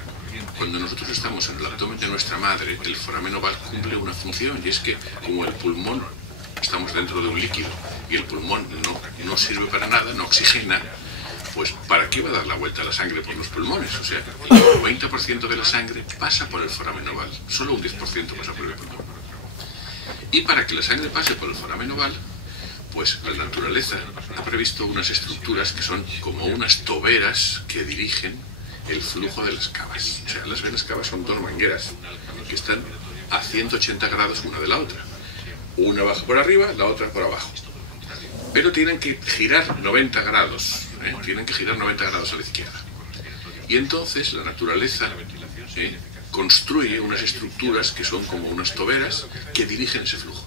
Cuando nosotros estamos en el abdomen de nuestra madre, el foramen oval cumple una función, y es que como el pulmón, estamos dentro de un líquido y el pulmón no sirve para nada, no oxigena, pues ¿para qué va a dar la vuelta a la sangre por los pulmones? O sea, el 90% de la sangre pasa por el foramen oval, solo un 10% pasa por el pulmón. Y para que la sangre pase por el foramen oval, pues la naturaleza ha previsto unas estructuras que son como unas toberas que dirigen el flujo de las cavas. O sea, las venas cavas son 2 mangueras que están a 180 grados una de la otra. Una baja por arriba, la otra por abajo. Pero tienen que girar 90 grados, tienen que girar 90 grados a la izquierda. Y entonces la naturaleza construye unas estructuras que son como unas toberas que dirigen ese flujo.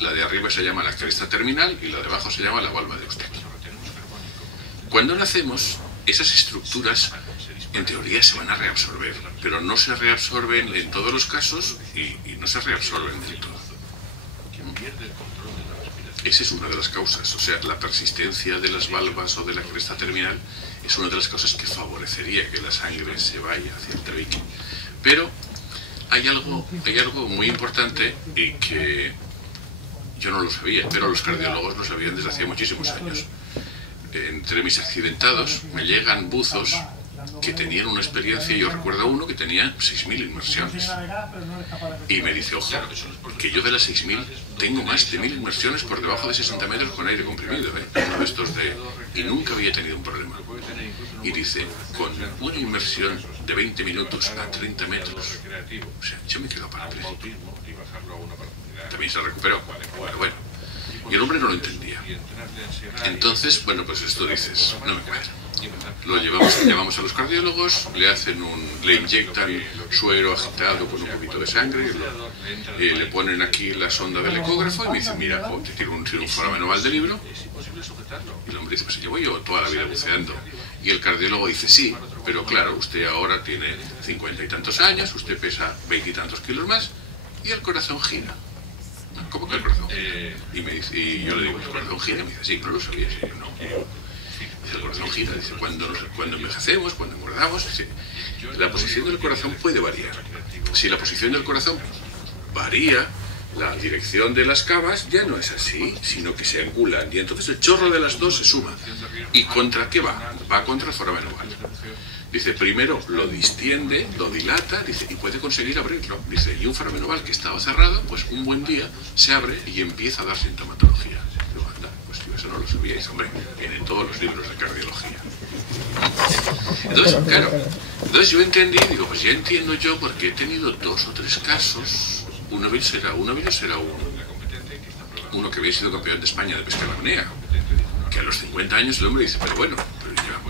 La de arriba se llama la cresta terminal y la de abajo se llama la valva de Eustaquio. Cuando nacemos, esas estructuras en teoría se van a reabsorber, pero no se reabsorben en todos los casos y no se reabsorben del todo. Esa es una de las causas, o sea, la persistencia de las valvas o de la cresta terminal es una de las causas que favorecería que la sangre se vaya hacia el tabique. Pero hay algo muy importante y que yo no lo sabía, pero los cardiólogos lo sabían desde hace muchísimos años. Entre mis accidentados me llegan buzos que tenían una experiencia. Yo recuerdo a uno que tenía 6.000 inmersiones. Y me dice, ojo, que yo de las 6.000 tengo más de 1.000 inmersiones por debajo de 60 metros con aire comprimido, uno de estos y nunca había tenido un problema. Y dice, con una inmersión de 20 minutos a 30 metros, o sea, yo me quedo parapléjico. También se recuperó, pero bueno. Y el hombre no lo entendía. Entonces, bueno, pues esto dices, no me cuadra. Lo llevamos a los cardiólogos, le inyectan suero agitado con un poquito de sangre, le ponen aquí la sonda del ecógrafo y me dicen, mira, te tiro un foramen oval de libro. Y el hombre dice, pues llevo yo toda la vida buceando. Y el cardiólogo dice, sí, pero claro, usted ahora tiene 50 y tantos años, usted pesa 20 y tantos kilos más y el corazón gira. ¿Cómo que el corazón gira? Y yo le digo, ¿el corazón gira? Y me dice, sí, no lo sabía. Y yo, no. Dice, el corazón gira. Dice, cuando envejecemos, cuando engordamos, dice, la posición del corazón puede variar. Si la posición del corazón varía, la dirección de las cavas ya no es así, sino que se angulan. Y entonces el chorro de las dos se suma. ¿Y contra qué va? Va contra el foramen oval. Dice, primero lo distiende, lo dilata, dice, y puede conseguir abrirlo. Dice, y un foramen oval que estaba cerrado, pues un buen día se abre y empieza a dar sintomatología. Digo, anda, pues yo eso no lo sabía. Dice, hombre, vienen todos los libros de cardiología. Entonces, claro, entonces yo entendí, digo, pues ya entiendo yo porque he tenido 2 o 3 casos. Uno será uno que había sido campeón de España de pesca en apnea, que a los 50 años el hombre dice, pero bueno,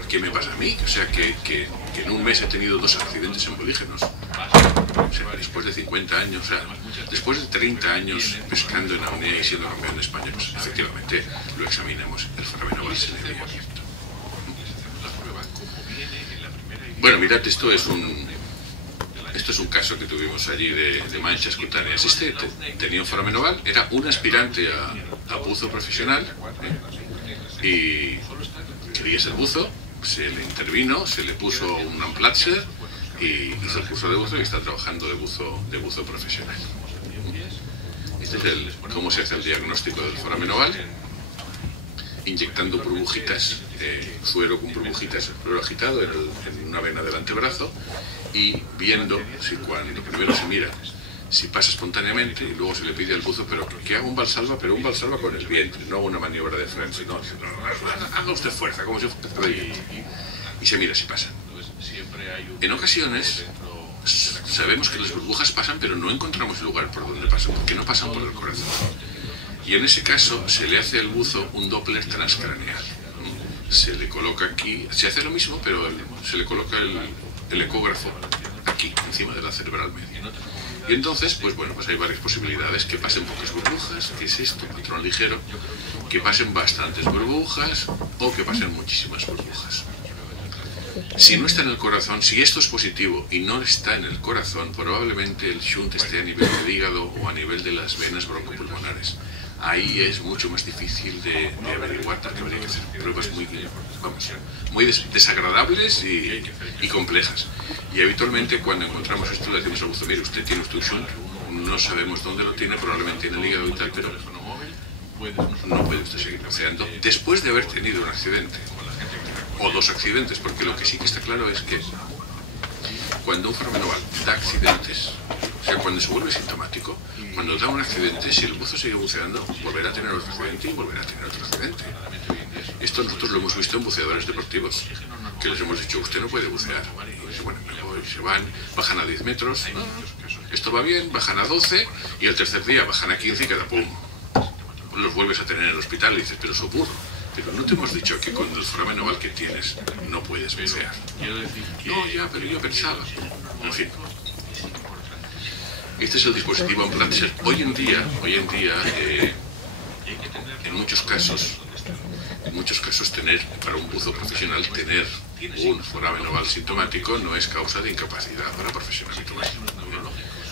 ¿qué me pasa a mí? O sea, que en un mes he tenido 2 accidentes embolígenos. O sea, después de 50 años, o sea, después de 30 años pescando en apnea y siendo campeón de España, pues efectivamente lo examinamos, el foramen oval se le había abierto. Bueno, mirad, esto es un caso que tuvimos allí de manchas cutáneas. Tenía un foramen oval, era un aspirante a buzo profesional, y quería ser buzo, se le intervino, se le puso un Amplatzer y hizo el curso de buzo y está trabajando de buzo profesional. Este es cómo se hace el diagnóstico del foramen oval, inyectando burbujitas, suero con burbujitas, suero agitado en una vena del antebrazo, y viendo si cuando primero se mira si pasa espontáneamente y luego se le pide al buzo, pero que haga un valsalva, pero un valsalva con el vientre, no haga una maniobra de freno, sino haga usted fuerza, como si fuera y se mira si pasa. En ocasiones sabemos que las burbujas pasan, pero no encontramos el lugar por donde pasan, porque no pasan por el corazón. Y en ese caso se le hace al buzo un Doppler transcraneal. Se le coloca aquí, se hace lo mismo, pero se le coloca el ecógrafo aquí, encima de la cerebral media. Y entonces, pues bueno, pues hay varias posibilidades: que pasen pocas burbujas, que es esto, patrón ligero, que pasen bastantes burbujas o que pasen muchísimas burbujas. Si no está en el corazón, si esto es positivo y no está en el corazón, probablemente el shunt esté a nivel del hígado o a nivel de las venas broncopulmonares. Ahí es mucho más difícil de averiguar, porque habría que hacer pruebas muy desagradables y complejas. Y habitualmente cuando encontramos esto le decimos al buzo, mire, usted tiene un shunt, no sabemos dónde lo tiene, probablemente en el hígado y tal, pero no puede usted seguir buceando después de haber tenido un accidente o 2 accidentes, porque lo que sí que está claro es que cuando un foramen oval da accidentes, o sea, cuando se vuelve sintomático, cuando da un accidente, si el buzo sigue buceando, volverá a tener otro accidente y volverá a tener otro accidente. Esto nosotros lo hemos visto en buceadores deportivos, que les hemos dicho, usted no puede bucear. Y bueno, se bajan a 10 metros, esto va bien, bajan a 12, y el tercer día bajan a 15 y cada pum. Los vuelves a tener en el hospital y dices, pero eso burro. Pero no te hemos dicho que con el foramen oval que tienes no puedes bucear. No, ya, pero yo pensaba. En fin. Este es el dispositivo Amplatzer. Hoy en día, en muchos casos, para un buzo profesional, tener un foramen oval sintomático no es causa de incapacidad para profesión habitual.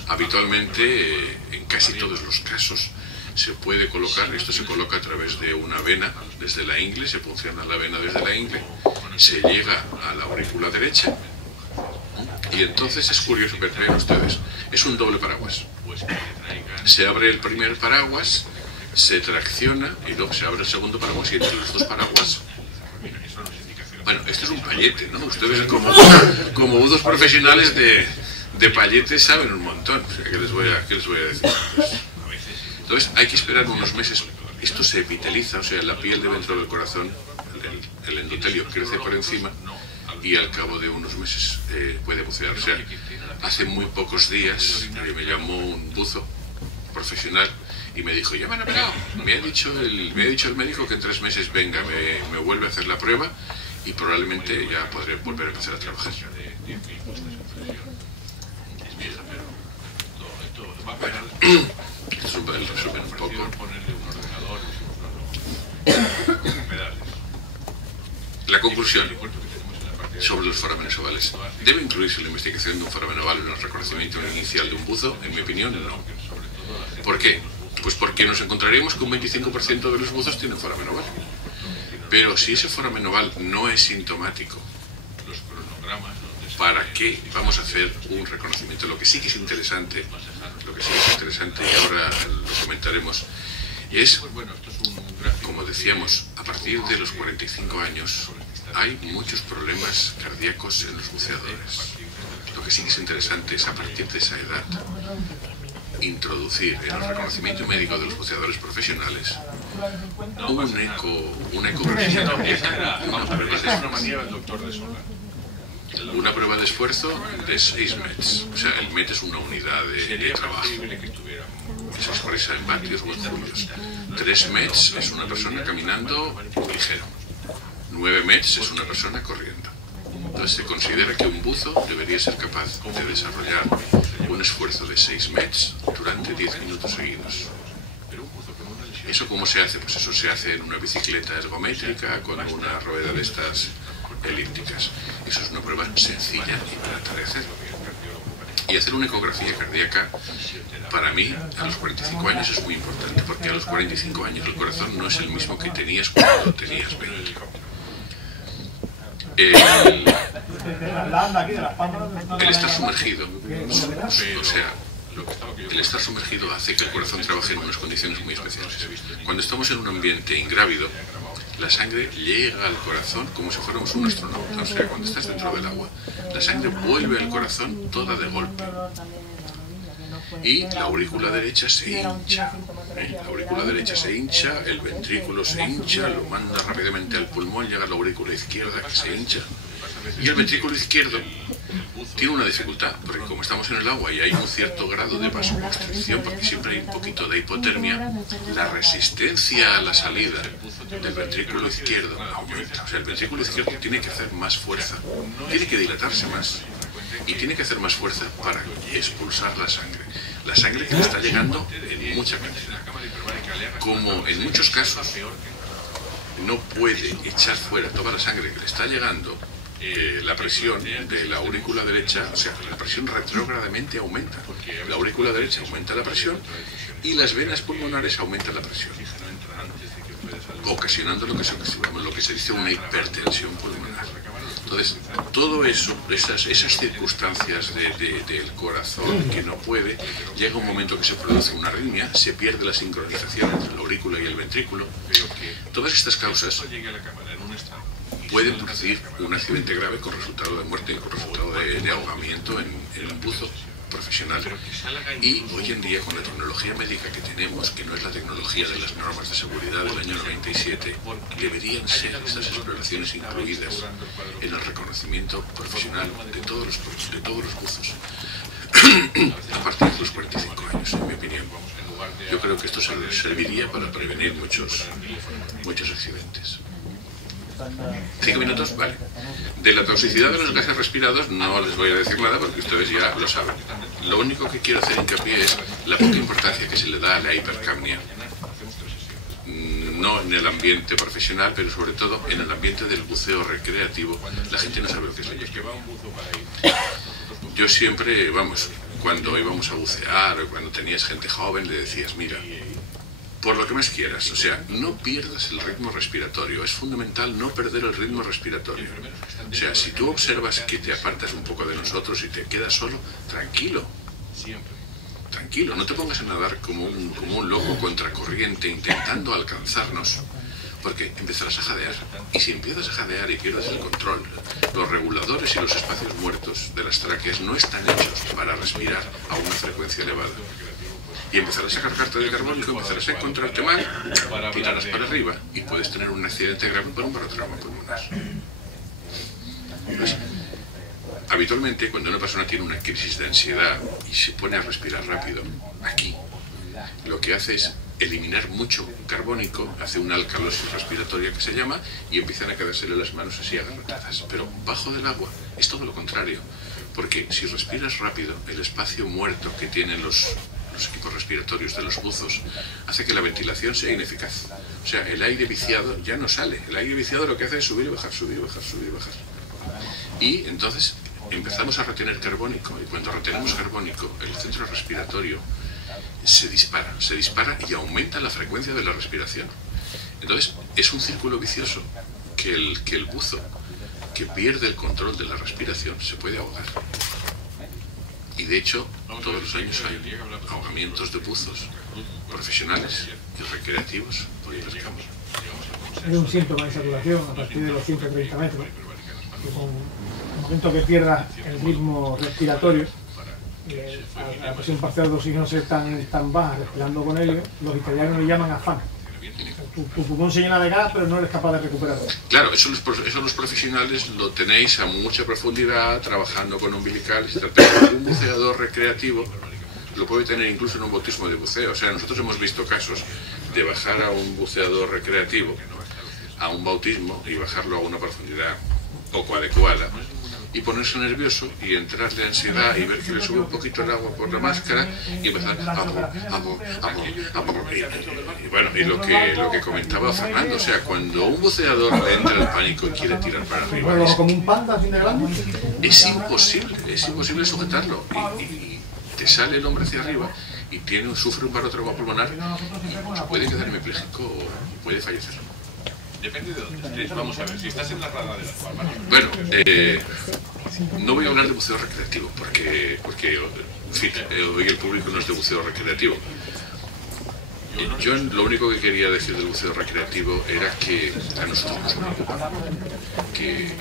Habitualmente, en casi todos los casos, se puede colocar, esto se coloca a través de una vena, desde la ingle, se funciona la vena desde la ingle, se llega a la aurícula derecha, y entonces es curioso, vean ustedes, es un doble paraguas. Se abre el primer paraguas, se tracciona y luego se abre el segundo paraguas, y entre los 2 paraguas Bueno, esto es un payete, ¿no? Ustedes como dos profesionales de payetes saben un montón. O sea, ¿qué les voy a decir? Entonces, hay que esperar unos meses. Esto se epiteliza, o sea, la piel de dentro del corazón, el endotelio crece por encima y al cabo de unos meses puede bucear. O sea, hace muy pocos días me llamó un buzo profesional y me dijo, ya me han operado. Me ha dicho el médico que en 3 meses venga, me vuelve a hacer la prueba y probablemente ya podré volver a empezar a trabajar. Bueno, esto es el resumen un poco. La conclusión sobre los forámenes ovales. ¿Debe incluirse la investigación de un foramen oval en el reconocimiento inicial de un buzo? En mi opinión, no. ¿Por qué? Pues porque nos encontraríamos que un 25% de los buzos tienen foramen oval. Pero si ese foramen oval no es sintomático, ¿para qué vamos a hacer un reconocimiento? Lo que sí que es interesante, y ahora lo comentaremos, es, como decíamos, a partir de los 45 años hay muchos problemas cardíacos en los buceadores. Lo que sí que es interesante es, a partir de esa edad, introducir en el reconocimiento médico de los buceadores profesionales una prueba de esfuerzo de 6 METs. O sea, el MET es una unidad de trabajo. Se expresa en vatios o en julios. 3 METs es una persona caminando ligero. 9 METs es una persona corriendo. Entonces se considera que un buzo debería ser capaz de desarrollar un esfuerzo de 6 METs durante 10 minutos seguidos. ¿Eso cómo se hace? Pues eso se hace en una bicicleta ergométrica con una rueda de estas elípticas. Eso es una prueba sencilla y barata de hacer. Y hacer una ecografía cardíaca, para mí, a los 45 años es muy importante, porque a los 45 años el corazón no es el mismo que tenías cuando tenías 20. El estar sumergido, o sea, el estar sumergido hace que el corazón trabaje en unas condiciones muy especiales. Cuando estamos en un ambiente ingrávido, la sangre llega al corazón como si fuéramos un astronauta. O sea, cuando estás dentro del agua, la sangre vuelve al corazón toda de golpe. Y la aurícula derecha se hincha. La aurícula derecha se hincha, el ventrículo se hincha, lo manda rápidamente al pulmón, llega a la aurícula izquierda que se hincha. Y el ventrículo izquierdo tiene una dificultad, porque como estamos en el agua y hay un cierto grado de vasoconstricción, porque siempre hay un poquito de hipotermia, la resistencia a la salida del ventrículo izquierdo aumenta. O sea, el ventrículo izquierdo tiene que hacer más fuerza, tiene que dilatarse más y tiene que hacer más fuerza para expulsar la sangre. La sangre que le está llegando en mucha cantidad. Como en muchos casos no puede echar fuera toda la sangre que le está llegando, la presión de la aurícula derecha, o sea, la presión retrógradamente aumenta. La aurícula derecha aumenta la presión y las venas pulmonares aumentan la presión, ocasionando lo que se dice una hipertensión pulmonar. Entonces, todo eso, esas circunstancias del corazón que no puede, llega un momento que se produce una arritmia, se pierde la sincronización entre la aurícula y el ventrículo. Todas estas causas pueden producir un accidente grave con resultado de muerte, con resultado de ahogamiento en un buzo profesional. Y hoy en día, con la tecnología médica que tenemos, que no es la tecnología de las normas de seguridad del año 97, deberían ser estas exploraciones incluidas en el reconocimiento profesional de todos los buzos a partir de los 45 años, en mi opinión. Yo creo que esto serviría para prevenir muchos accidentes. 5 minutos, vale. De la toxicidad de los gases respirados no les voy a decir nada porque ustedes ya lo saben. Lo único que quiero hacer hincapié es la poca importancia que se le da a la hipercapnia. No en el ambiente profesional, pero sobre todo en el ambiente del buceo recreativo. La gente no sabe lo que es la hipercapnia. Yo siempre, cuando íbamos a bucear o cuando tenías gente joven, le decías, mira, por lo que más quieras, o sea, no pierdas el ritmo respiratorio. Es fundamental no perder el ritmo respiratorio. O sea, si tú observas que te apartas un poco de nosotros y te quedas solo, tranquilo. Tranquilo, no te pongas a nadar como un loco contracorriente intentando alcanzarnos, porque empezarás a jadear. Y si empiezas a jadear y pierdes el control, los reguladores y los espacios muertos de las tráqueas no están hechos para respirar a una frecuencia elevada. Y empezarás a cargarte de carbónico, empezarás a encontrarte mal, tirarás para arriba y puedes tener un accidente grave por un barotrauma pulmonar. Pues, habitualmente, cuando una persona tiene una crisis de ansiedad y se pone a respirar rápido, aquí, lo que hace es eliminar mucho carbónico, hace una alcalosis respiratoria que se llama, y empiezan a quedársele las manos así agarrotadas. Pero bajo del agua es todo lo contrario, porque si respiras rápido, el espacio muerto que tienen los equipos respiratorios de los buzos hace que la ventilación sea ineficaz. O sea, el aire viciado ya no sale. El aire viciado lo que hace es subir y bajar, subir y bajar, subir y bajar. Y entonces empezamos a retener carbónico, y cuando retenemos carbónico, el centro respiratorio se dispara y aumenta la frecuencia de la respiración. Entonces es un círculo vicioso que el buzo que pierde el control de la respiración se puede ahogar. Y de hecho, todos los años hay ahogamientos de buzos profesionales y recreativos por hipercambio. Hay un síntoma de saturación a partir de los 130 metros, que con el momento que pierdas el ritmo respiratorio, la presión parcial de oxígeno ser tan baja, respirando con helio, los italianos le llaman afán. Tu pulmón se llena de gas, pero no eres capaz de recuperarlo. Claro, eso los profesionales lo tenéis a mucha profundidad, trabajando con umbilicales y tal, pero un buceador recreativo lo puede tener incluso en un bautismo de buceo. O sea, nosotros hemos visto casos de bajar a un buceador recreativo a un bautismo y bajarlo a una profundidad poco adecuada, y ponerse nervioso y entrarle ansiedad y ver que le sube un poquito el agua por la máscara y empezar y bueno, y lo que comentaba Fernando, o sea, cuando un buceador le entra el pánico y quiere tirar para arriba, como un panda así de grande, es imposible sujetarlo, y te sale el hombre hacia arriba y sufre un barotrauma pulmonar y puede quedar hemipléjico o puede fallecer. Depende de dónde estés. Vamos a ver, si estás en la rada de las Palmas... Bueno, no voy a hablar de buceo recreativo, porque en fin, hoy el público no es de buceo recreativo. Yo lo único que quería decir del buceo recreativo era que a nosotros nos preocupa, que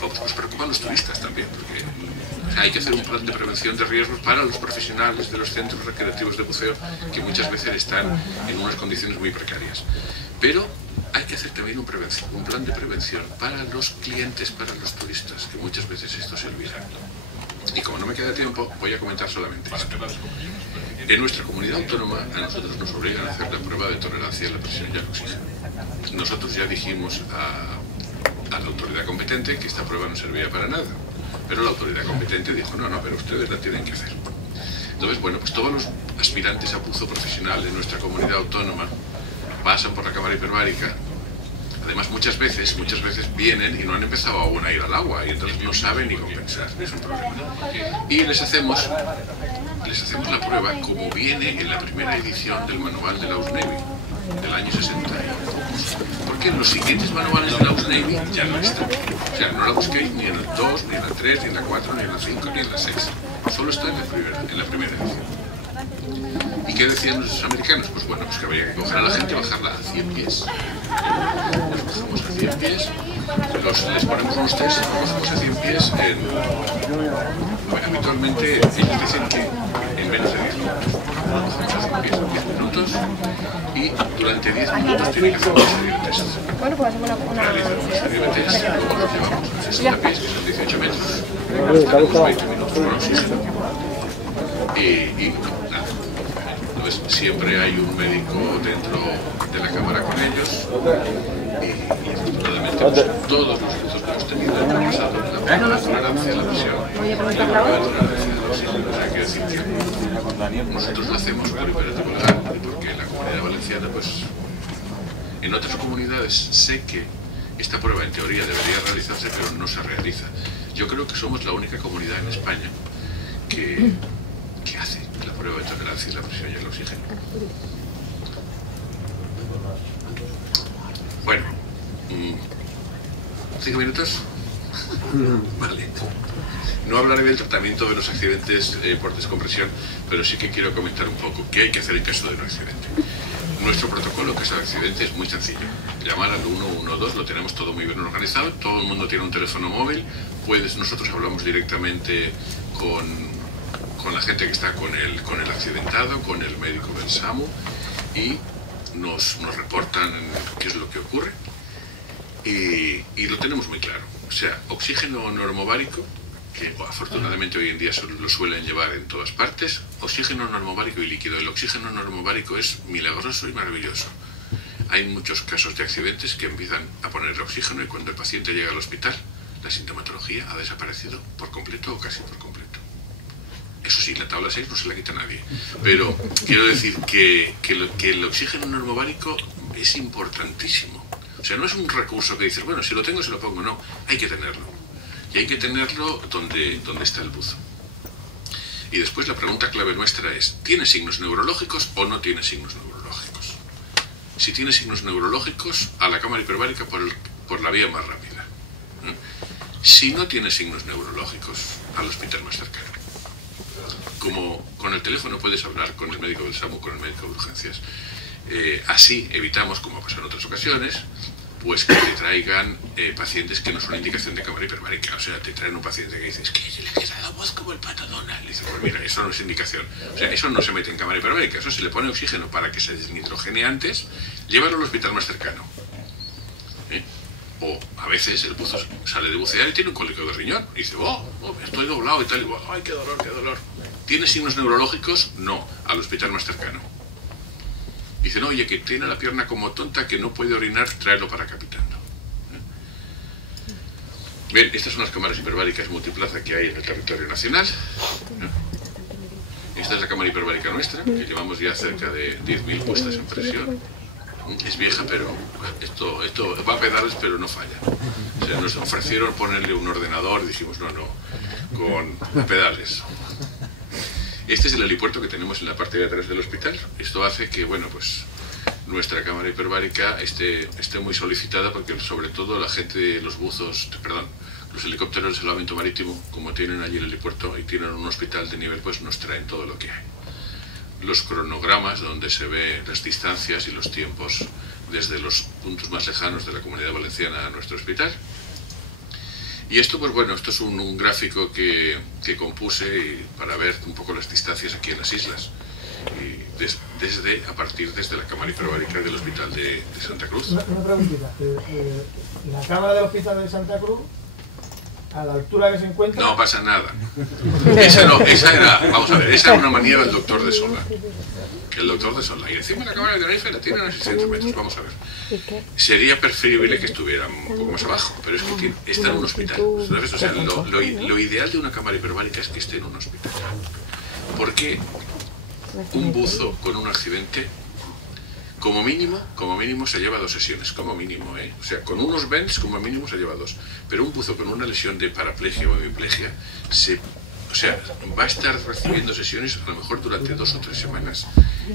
nos preocupan los turistas también, porque hay que hacer un plan de prevención de riesgos para los profesionales de los centros recreativos de buceo, que muchas veces están en unas condiciones muy precarias. Pero hay que hacer también un plan de prevención para los clientes, para los turistas, que muchas veces esto se olvida. Y como no me queda tiempo, voy a comentar solamente esto. En nuestra comunidad autónoma, a nosotros nos obligan a hacer la prueba de tolerancia a la presión y al oxígeno. Nosotros ya dijimos a la autoridad competente que esta prueba no servía para nada, pero la autoridad competente dijo, no, pero ustedes la tienen que hacer. Entonces, bueno, pues todos los aspirantes a buzo profesional de nuestra comunidad autónoma pasan por la cámara hiperbárica. Además, muchas veces vienen y no han empezado aún a ir al agua y entonces no saben ni compensar, es un problema. Y les hacemos la prueba como viene en la primera edición del manual de la US Navy, del año 60. Porque en los siguientes manuales de la US Navy ya no está. O sea, no la busquéis ni en el 2, ni en la 3, ni en la 4, ni en la 5, ni en la 6. Solo está en la primera edición. ¿Y qué decían los americanos? Pues bueno, pues que había que coger a la gente y bajarla a 100 pies. Los bajamos a 100 pies, les ponemos unos test, los bajamos a 100 pies habitualmente ellos dicen que en menos de 10 minutos. Bajamos a 100 pies en 10 minutos y durante 10 minutos tienen que hacer una serie de test. Bueno, pues hacemos una Realizan una serie de test, luego los llevamos a 60 pies, que son 18 metros, estaremos 20 minutos con oxígeno y nada. Entonces siempre hay un médico dentro de la cámara con ellos y afortunadamente pues, todos los casos que hemos tenido el año pasado, la prueba de tolerancia a la presión, la prueba de tolerancia al oxígeno, o sea, quiero decir que nosotros lo hacemos por imperativo legal y porque la Comunidad Valenciana, pues en otras comunidades sé que esta prueba en teoría debería realizarse, pero no se realiza. Yo creo que somos la única comunidad en España que hace la prueba de tolerancia a la presión y el oxígeno. Bueno, 5 minutos. Vale. No hablaré del tratamiento de los accidentes por descompresión, pero sí que quiero comentar un poco qué hay que hacer en caso de un accidente. Nuestro protocolo en caso de accidente es muy sencillo. Llamar al 112, lo tenemos todo muy bien organizado, todo el mundo tiene un teléfono móvil, nosotros hablamos directamente con la gente que está con el accidentado, con el médico del SAMU, y nos reportan qué es lo que ocurre, y lo tenemos muy claro. O sea, oxígeno normovárico, que afortunadamente hoy en día lo suelen llevar en todas partes, oxígeno normovárico y líquido. El oxígeno normovárico es milagroso y maravilloso. Hay muchos casos de accidentes que empiezan a poner el oxígeno y cuando el paciente llega al hospital, la sintomatología ha desaparecido por completo o casi por completo. Eso sí, la tabla 6 no se la quita a nadie. Pero quiero decir que el oxígeno normovárico es importantísimo. O sea, no es un recurso que dices, bueno, si lo tengo se lo pongo. No, hay que tenerlo. Y hay que tenerlo donde está el buzo. Y después la pregunta clave nuestra es, ¿tiene signos neurológicos o no tiene signos neurológicos? Si tiene signos neurológicos, a la cámara hiperbárica por la vía más rápida. Si no tiene signos neurológicos, al hospital más cercano. Como con el teléfono puedes hablar con el médico del SAMU, con el médico de urgencias. Así evitamos, como ha pasado en otras ocasiones, pues que te traigan pacientes que no son indicación de cámara hiperbárica. O sea, te traen un paciente que dice, es que le queda la voz como el pato Donald. Le dice, pues mira, eso no es indicación. O sea, eso no se mete en cámara hiperbárica, eso se le pone oxígeno para que se desnitrogene antes, llévalo al hospital más cercano. O a veces el buzo sale de bucear y tiene un cólico de riñón. Y dice, estoy doblado y tal, y ay, qué dolor, qué dolor. ¿Tiene signos neurológicos? No, al hospital más cercano. Dice, no, oye, que tiene la pierna como tonta, que no puede orinar, tráelo para Capitando. Bien, estas son las cámaras hiperbáricas multiplaza que hay en el territorio nacional. Esta es la cámara hiperbárica nuestra, que llevamos ya cerca de 10.000 puestas en presión. Es vieja, pero esto va a pedales, pero no falla. O sea, nos ofrecieron ponerle un ordenador y dijimos, no, con pedales. Este es el helipuerto que tenemos en la parte de atrás del hospital. Esto hace que, bueno, pues nuestra cámara hiperbárica esté muy solicitada porque sobre todo la gente de los los helicópteros de salvamento marítimo, como tienen allí el helipuerto y tienen un hospital de nivel, pues nos traen todo lo que hay. Los cronogramas donde se ve las distancias y los tiempos desde los puntos más lejanos de la Comunidad Valenciana a nuestro hospital. Y esto, pues bueno, esto es un gráfico que compuse para ver un poco las distancias aquí en las islas. Y a partir desde la cámara hiperbárica del Hospital de Santa Cruz. Una preguntita. La cámara del Hospital de Santa Cruz, a la altura que se encuentra... No pasa nada. Esa era una manía del doctor de Sola. Que el doctor de Sola. Y encima la cámara de Tenerife la tiene a 600 metros. Vamos a ver. Sería preferible que estuviera un poco más abajo, pero es que está en un hospital. ¿Sabes? O sea, lo ideal de una cámara hiperbárica es que esté en un hospital. Porque un buzo con un accidente, como mínimo se lleva 2 sesiones, como mínimo, ¿eh? O sea, con unos vents como mínimo se lleva 2. Pero un buzo con una lesión de paraplegia o hemiplegia, va a estar recibiendo sesiones a lo mejor durante 2 o 3 semanas.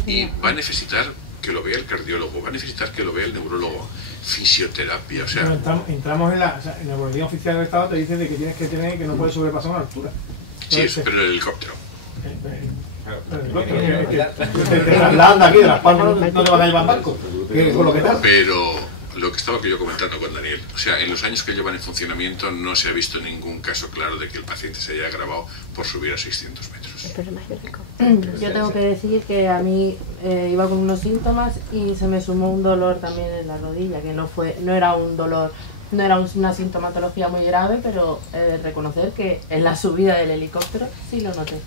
Y va a necesitar que lo vea el cardiólogo, va a necesitar que lo vea el neurólogo, fisioterapia, o sea... Pero entramos en la boletín oficial del Estado, te dice de que tienes que tener, que no puedes sobrepasar una altura. Entonces, sí, pero el helicóptero. Te trasladan aquí de Las Palmas, no te van a llevar barco. Pero lo que estaba yo comentando con Daniel, o sea, en los años que llevan en funcionamiento no se ha visto ningún caso claro de que el paciente se haya agravado por subir a 600 metros. Yo tengo que decir que a mí iba con unos síntomas y se me sumó un dolor también en la rodilla, que no era un dolor, no era una sintomatología muy grave, pero reconocer que en la subida del helicóptero sí lo noté.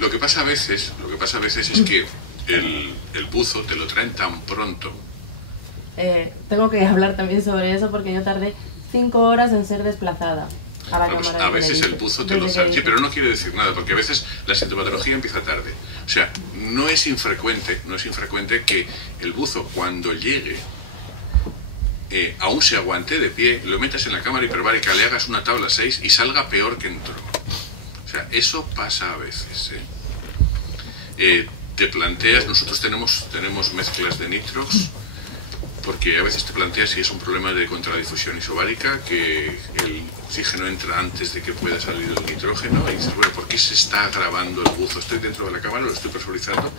Lo que pasa a veces es que el buzo te lo traen tan pronto. Tengo que hablar también sobre eso porque yo tardé 5 horas en ser desplazada a la cámara. A veces el buzo te lo trae, sí, pero no quiere decir nada, porque a veces la sintomatología empieza tarde. O sea, no es infrecuente que el buzo cuando llegue aún se aguante de pie, lo metas en la cámara hiperbárica, le hagas una tabla 6 y salga peor que entró. O sea, eso pasa a veces. Te planteas, nosotros tenemos mezclas de nitrox porque a veces te planteas si es un problema de contradifusión isobárica, que el oxígeno entra antes de que pueda salir el nitrógeno, y dices, bueno, ¿por qué se está agravando el buzo? Estoy dentro de la cámara, lo estoy presurizando,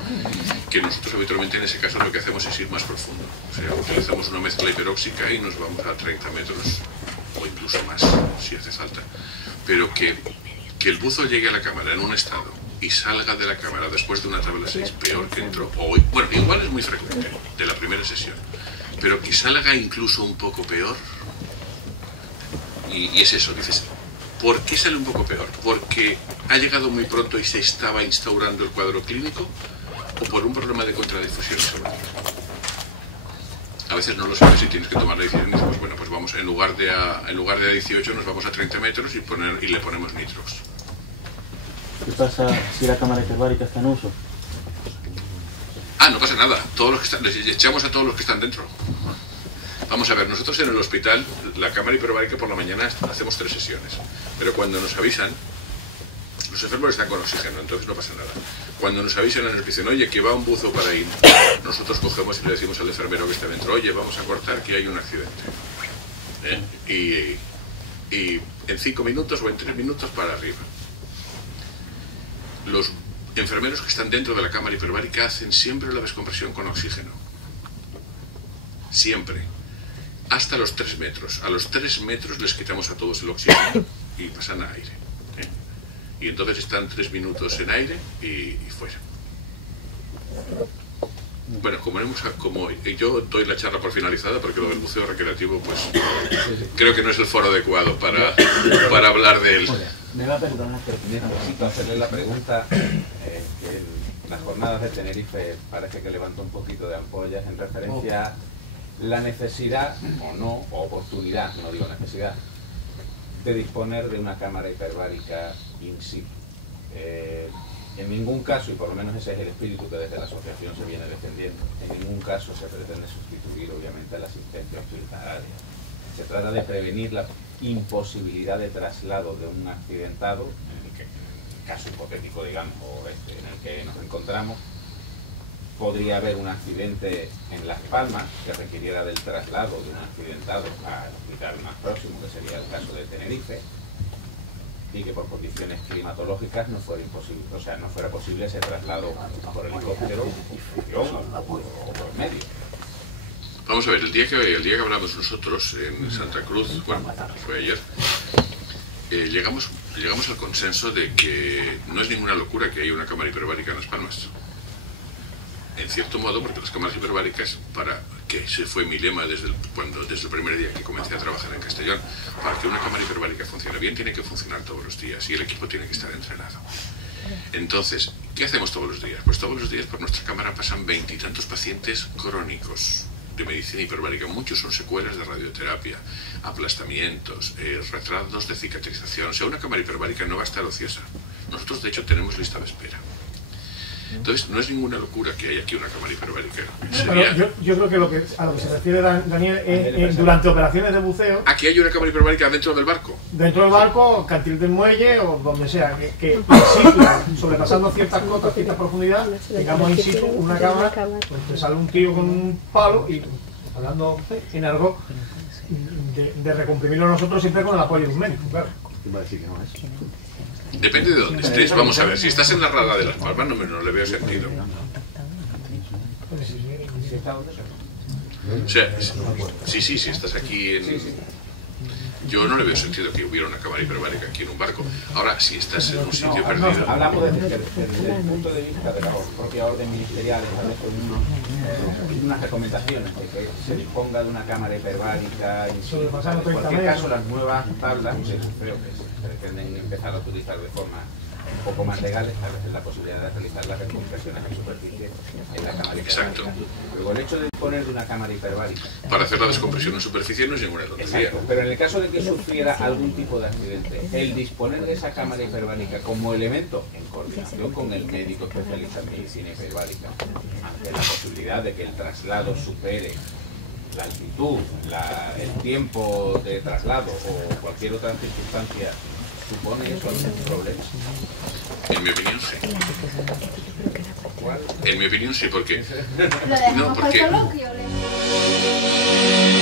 que nosotros habitualmente en ese caso lo que hacemos es ir más profundo. O sea, utilizamos una mezcla hiperóxica y nos vamos a 30 metros, o incluso más, si hace falta. Pero que el buzo llegue a la cámara en un estado y salga de la cámara después de una tabla 6 peor que entró, o bueno, igual es muy frecuente, de la primera sesión, pero que salga incluso un poco peor, y es eso, dices, ¿por qué sale un poco peor? ¿Porque ha llegado muy pronto y se estaba instaurando el cuadro clínico, o por un problema de contradifusión isobárica? A veces no lo sabes y tienes que tomar la decisión y dices, pues bueno, pues vamos, en lugar de a 18 nos vamos a 30 metros y le ponemos nitrox. ¿Qué pasa si la cámara hiperbárica está en uso? Ah, no pasa nada. Todos los que están, les echamos a todos los que están dentro. Vamos a ver, nosotros en el hospital, la cámara hiperbárica por la mañana hacemos 3 sesiones. Pero cuando nos avisan, los enfermos están con oxígeno, entonces no pasa nada. Cuando nos avisan y nos dicen, oye, que va un buzo para ahí, nosotros cogemos y le decimos al enfermero que está dentro, oye, vamos a cortar que hay un accidente. Y en 5 minutos o en 3 minutos para arriba. Los enfermeros que están dentro de la cámara hiperbárica hacen siempre la descompresión con oxígeno. Siempre. Hasta los 3 metros. A los 3 metros les quitamos a todos el oxígeno y pasan a aire. Y entonces están 3 minutos en aire y fuera. Bueno, como yo doy la charla por finalizada, porque lo del buceo recreativo, pues creo que no es el foro adecuado para hablar de él. Me va a perdonar, pero necesito hacerle la pregunta que en las jornadas de Tenerife parece que levantó un poquito de ampollas en referencia a la necesidad, o no, o oportunidad, no digo necesidad, de disponer de una cámara hiperbárica in situ. En ningún caso, y por lo menos ese es el espíritu que desde la asociación se viene defendiendo, en ningún caso se pretende sustituir obviamente la asistencia hospitalaria. Se trata de prevenir la imposibilidad de traslado de un accidentado, en el caso hipotético, digamos, en el que nos encontramos, podría haber un accidente en Las Palmas que requiriera del traslado de un accidentado al hospital más próximo, que sería el caso de Tenerife, y que por condiciones climatológicas no fuera imposible, o sea, no fuera posible ese traslado por helicóptero o por medio. Vamos a ver, el día que hablamos nosotros en Santa Cruz, bueno, fue ayer, llegamos al consenso de que no es ninguna locura que haya una cámara hiperbárica en Las Palmas. En cierto modo, porque las cámaras hiperbáricas, que ese fue mi lema desde el primer día que comencé a trabajar en Castellón, para que una cámara hiperbárica funcione bien tiene que funcionar todos los días y el equipo tiene que estar entrenado. Entonces, ¿qué hacemos todos los días? Pues todos los días por nuestra cámara pasan 20 y tantos pacientes crónicos de medicina hiperbárica. Muchos son secuelas de radioterapia, aplastamientos, retrasos de cicatrización. O sea, una cámara hiperbárica no va a estar ociosa. Nosotros, de hecho, tenemos lista de espera. Entonces, no es ninguna locura que haya aquí una cámara hiperbárica. Yo creo que a lo que se refiere Daniel es durante operaciones de buceo. Aquí hay una cámara hiperbárica dentro del barco. Dentro del barco, cantil del muelle o donde sea, que in situ, sobrepasando ciertas cotas, ciertas profundidades, tengamos in situ una cámara, pues te sale un tío con un palo y hablando en algo de recomprimirlo nosotros siempre con el apoyo de un médico, claro. Depende de dónde estés. Vamos a ver, si estás en la rada de Las Palmas no le veo sentido. O sea, sí, si estás aquí en... Yo no le veo sentido que hubiera una cámara hiperbárica aquí en un barco. Ahora, si estás en un sitio perdido... Hablamos desde el punto de vista de la propia orden ministerial, establece unas recomendaciones de que se disponga de una cámara hiperbárica. En cualquier caso, las nuevas tablas, creo que se pretenden empezar a utilizar de forma un poco más legal, establecer la posibilidad de realizar las descompresiones en superficie en la cámara hiperbárica. Exacto. Luego, el hecho de disponer de una cámara hiperbárica... Para hacer la descompresión en superficie no es ninguna tontería. Exacto, pero en el caso de que sufriera algún tipo de accidente, el disponer de esa cámara hiperbárica como elemento, en coordinación con el médico especialista en medicina hiperbárica, ante la posibilidad de que el traslado supere la altitud, el tiempo de traslado o cualquier otra circunstancia, ¿supone eso algún problema? En mi opinión, sí. ¿Cuál? En mi opinión, sí, porque... Lo dejamos No, porque... para el coloquio, Thank you.